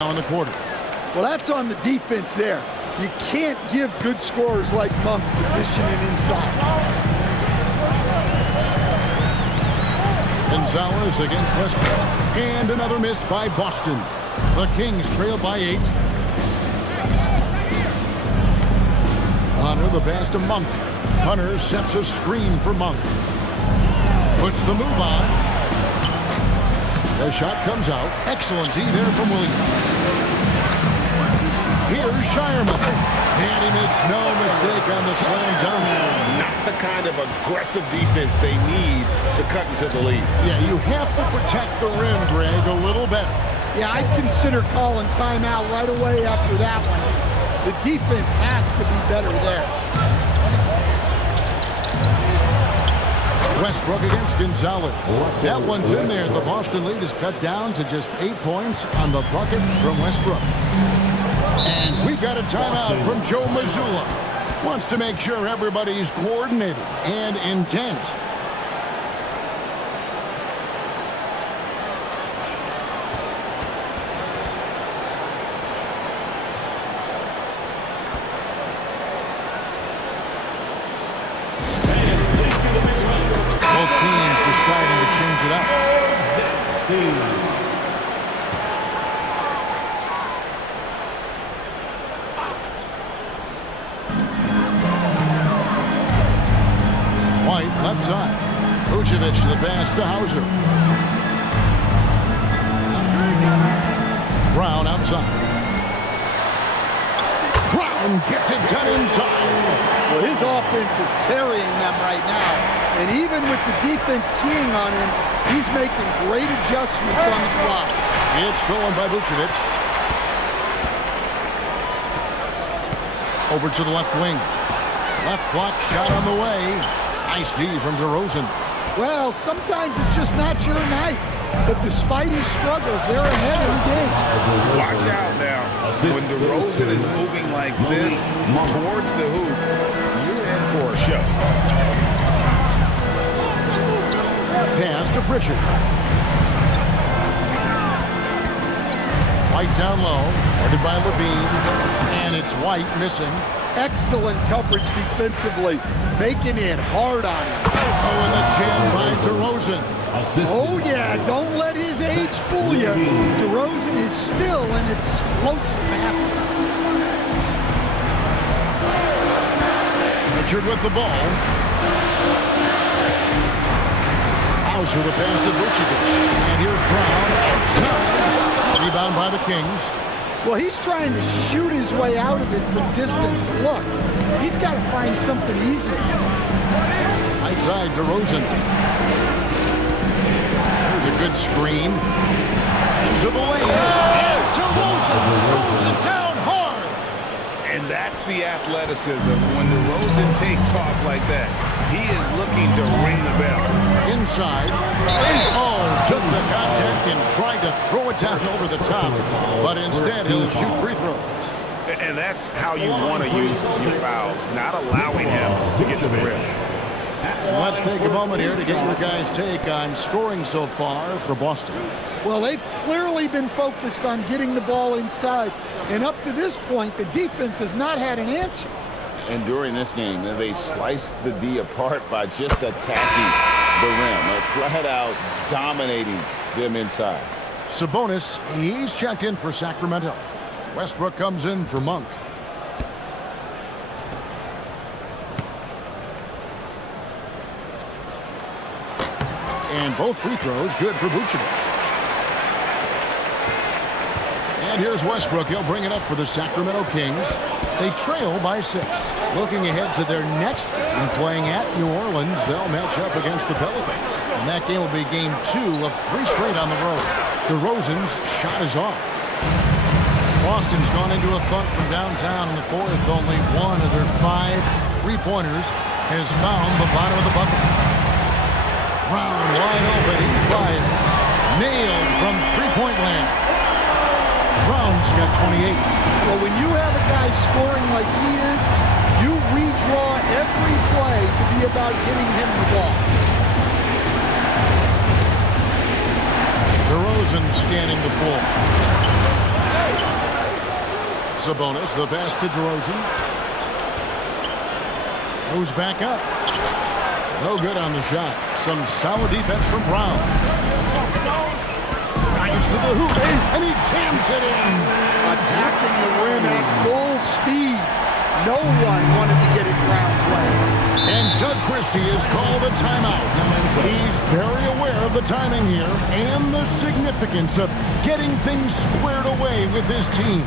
In the quarter. Well, that's on the defense there. You can't give good scorers like Monk positioning inside. Gonzalez against Westbrook. And another miss by Boston. The Kings trail by 8. Hunter the pass to Monk. Hunter sets a screen for Monk. Puts the move on. The shot comes out. Excellent D there from Williams. Here's Shireman. And he makes no mistake on the slam dunk. Not the kind of aggressive defense they need to cut into the lead. Yeah, you have to protect the rim, Greg, a little better. Yeah, I'd consider calling timeout right away after that one. The defense has to be better there. Westbrook against Gonzalez. That one's in there. The Boston lead is cut down to just 8 points on the bucket from Westbrook. And we've got a timeout from Joe Mazzulla. Wants to make sure everybody's coordinated and intent. Both teams deciding to change it up. White, left side. Vučević to the pass to Hauser. Brown outside. Brown gets it done inside. Well, his offense is carrying them right now. And even with the defense keying on him, he's making great adjustments on the fly. It's stolen by Vučević. Over to the left wing. Left block shot on the way. Nice D from DeRozan. Well, sometimes it's just not your night. But despite his struggles, they're ahead in the game. Watch out now. When DeRozan is moving like this towards the hoop, you're in for a show. Pass to Pritchard. White down low. Guarded by Levine. And it's White missing. Excellent coverage defensively, making it hard on him. Oh, and the jam by DeRozan. Oh, yeah, don't let his age fool you. DeRozan is still an explosive athlete. Richard with the ball. Hauser the pass to Vučević. And here's Brown outside. Rebound by the Kings. Well, he's trying to shoot his way out of it from distance. But look, he's got to find something easy. Right side, DeRozan. There's a good screen. Into the lane. And DeRozan throws it down hard. And that's the athleticism. When DeRozan takes off like that, he is looking to ring the bell. Inside. Oh, took the contact and tried to throw it down over the top. But instead, he'll shoot free throws. And that's how you want to use your fouls, not allowing him to get to the rim. And let's take a moment here to get your guys' take on scoring so far for Boston. Well, they've clearly been focused on getting the ball inside. And up to this point, the defense has not had an answer. And during this game, they sliced the D apart by just attacking the rim, flat out dominating them inside. Sabonis, he's checked in for Sacramento. Westbrook comes in for Monk. And both free throws good for Vučević. And here's Westbrook. He'll bring it up for the Sacramento Kings. They trail by 6. Looking ahead to their next game, playing at New Orleans, they'll match up against the Pelicans. And that game will be game 2 of 3 straight on the road. DeRozan's shot is off. Boston's gone into a funk from downtown in the fourth. Only one of their 5 3-pointers has found the bottom of the bucket. Brown wide open, he fires. Nailed from 3-point land. Brown's got 28. Well, when you have a guy scoring like he is, you redraw every play to be about getting him the ball. DeRozan scanning the floor. Sabonis, the pass to DeRozan. Goes back up. No good on the shot. Some solid defense from Brown. Drives to the hoop, and he jams it in. Attacking the rim at full speed. No one wanted to get in Brown's way. And Doug Christie has called a timeout. He's very aware of the timing here and the significance of getting things squared away with his team.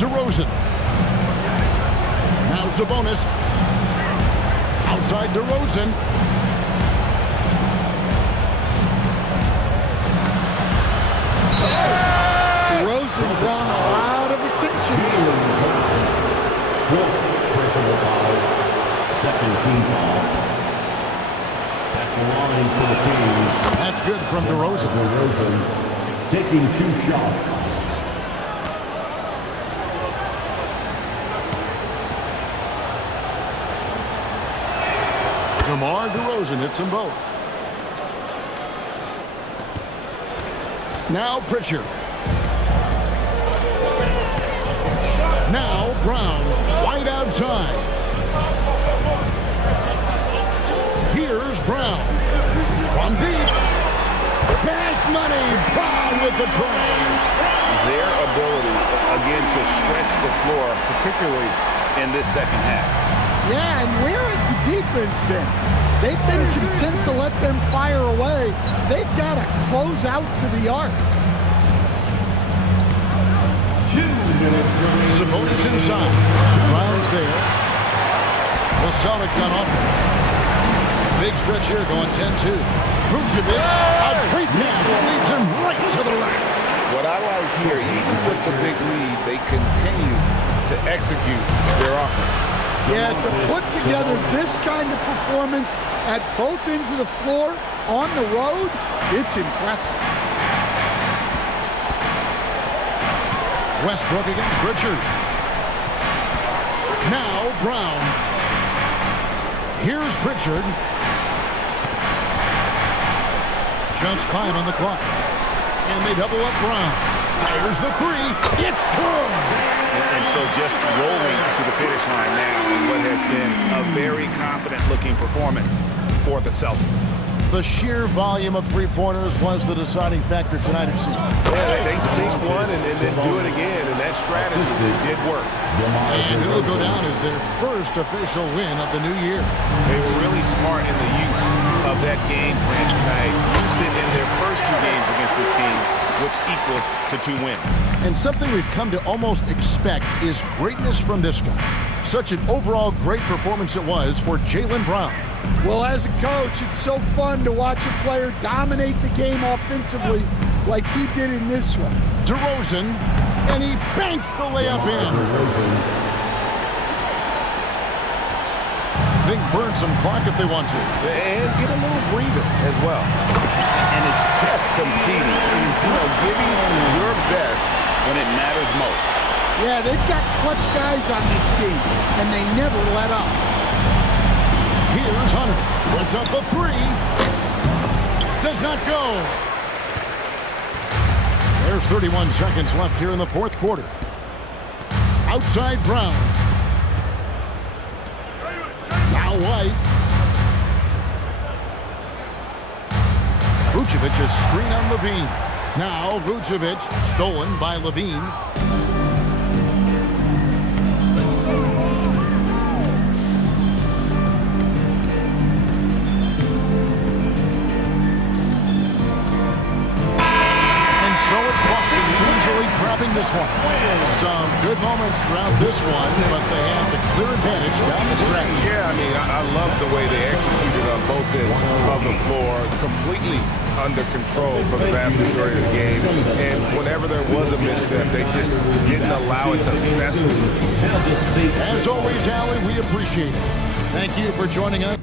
DeRozan. Now Sabonis. Outside DeRozan. DeRozan drawing a lot of attention here. Fourth personal foul. Second team foul. At the line for the Kings. That's good from DeRozan. DeRozan taking 2 shots. DeMar DeRozan hits them both. Now Pritchard. Now Brown. White outside. Here's Brown. From deep. Pass money. Brown with the try. Their ability, again, to stretch the floor, particularly in this second half. Yeah, and where has the defense been? They've been content to let them fire away. They've got to close out to the arc. 2 minutes remaining. Sabonis inside. Brown's there. The Celtics on offense. Big stretch here going 10-2. Vučević, a great pass, leads him right to the rack. What I like here, even with the big lead, they continue to execute their offense. Yeah, to put together this kind of performance at both ends of the floor on the road, it's impressive. Westbrook against Pritchard. Now Brown. Here's Pritchard. Just 5 on the clock. And they double up Brown. Fires the 3. It's good. And so just rolling to the finish line now in what has been a very confident-looking performance for the Celtics. The sheer volume of three-pointers was the deciding factor tonight, it seemed. Yeah, they sink one and then do it again, and that strategy did work. And it will go down as their first official win of the new year. They were really smart in the use of that game plan tonight. Used it in their first 2 games against this team, which equal to 2 wins. And something we've come to almost expect is greatness from this guy. Such an overall great performance it was for Jaylen Brown. Well, as a coach, it's so fun to watch a player dominate the game offensively like he did in this one. DeRozan, and he banks the layup in. They can burn some clock if they want to. And get a little breather as well. And it's just competing, giving your best when it matters most. Yeah, they've got clutch guys on this team, and they never let up. Here's Hunter. Puts up the 3. Does not go. There's 31 seconds left here in the 4th quarter. Outside Brown. Now White. Vučević is screen on Levine. Now Vučević stolen by Levine. So it's Boston easily grabbing this one. Some good moments throughout this one, but they have the clear advantage down the stretch. Yeah, I mean, I love the way they executed on both ends of the floor. Completely under control for the vast majority of the game. And whenever there was a misstep, they just didn't allow it to fester. As always, Allie, we appreciate it. Thank you for joining us.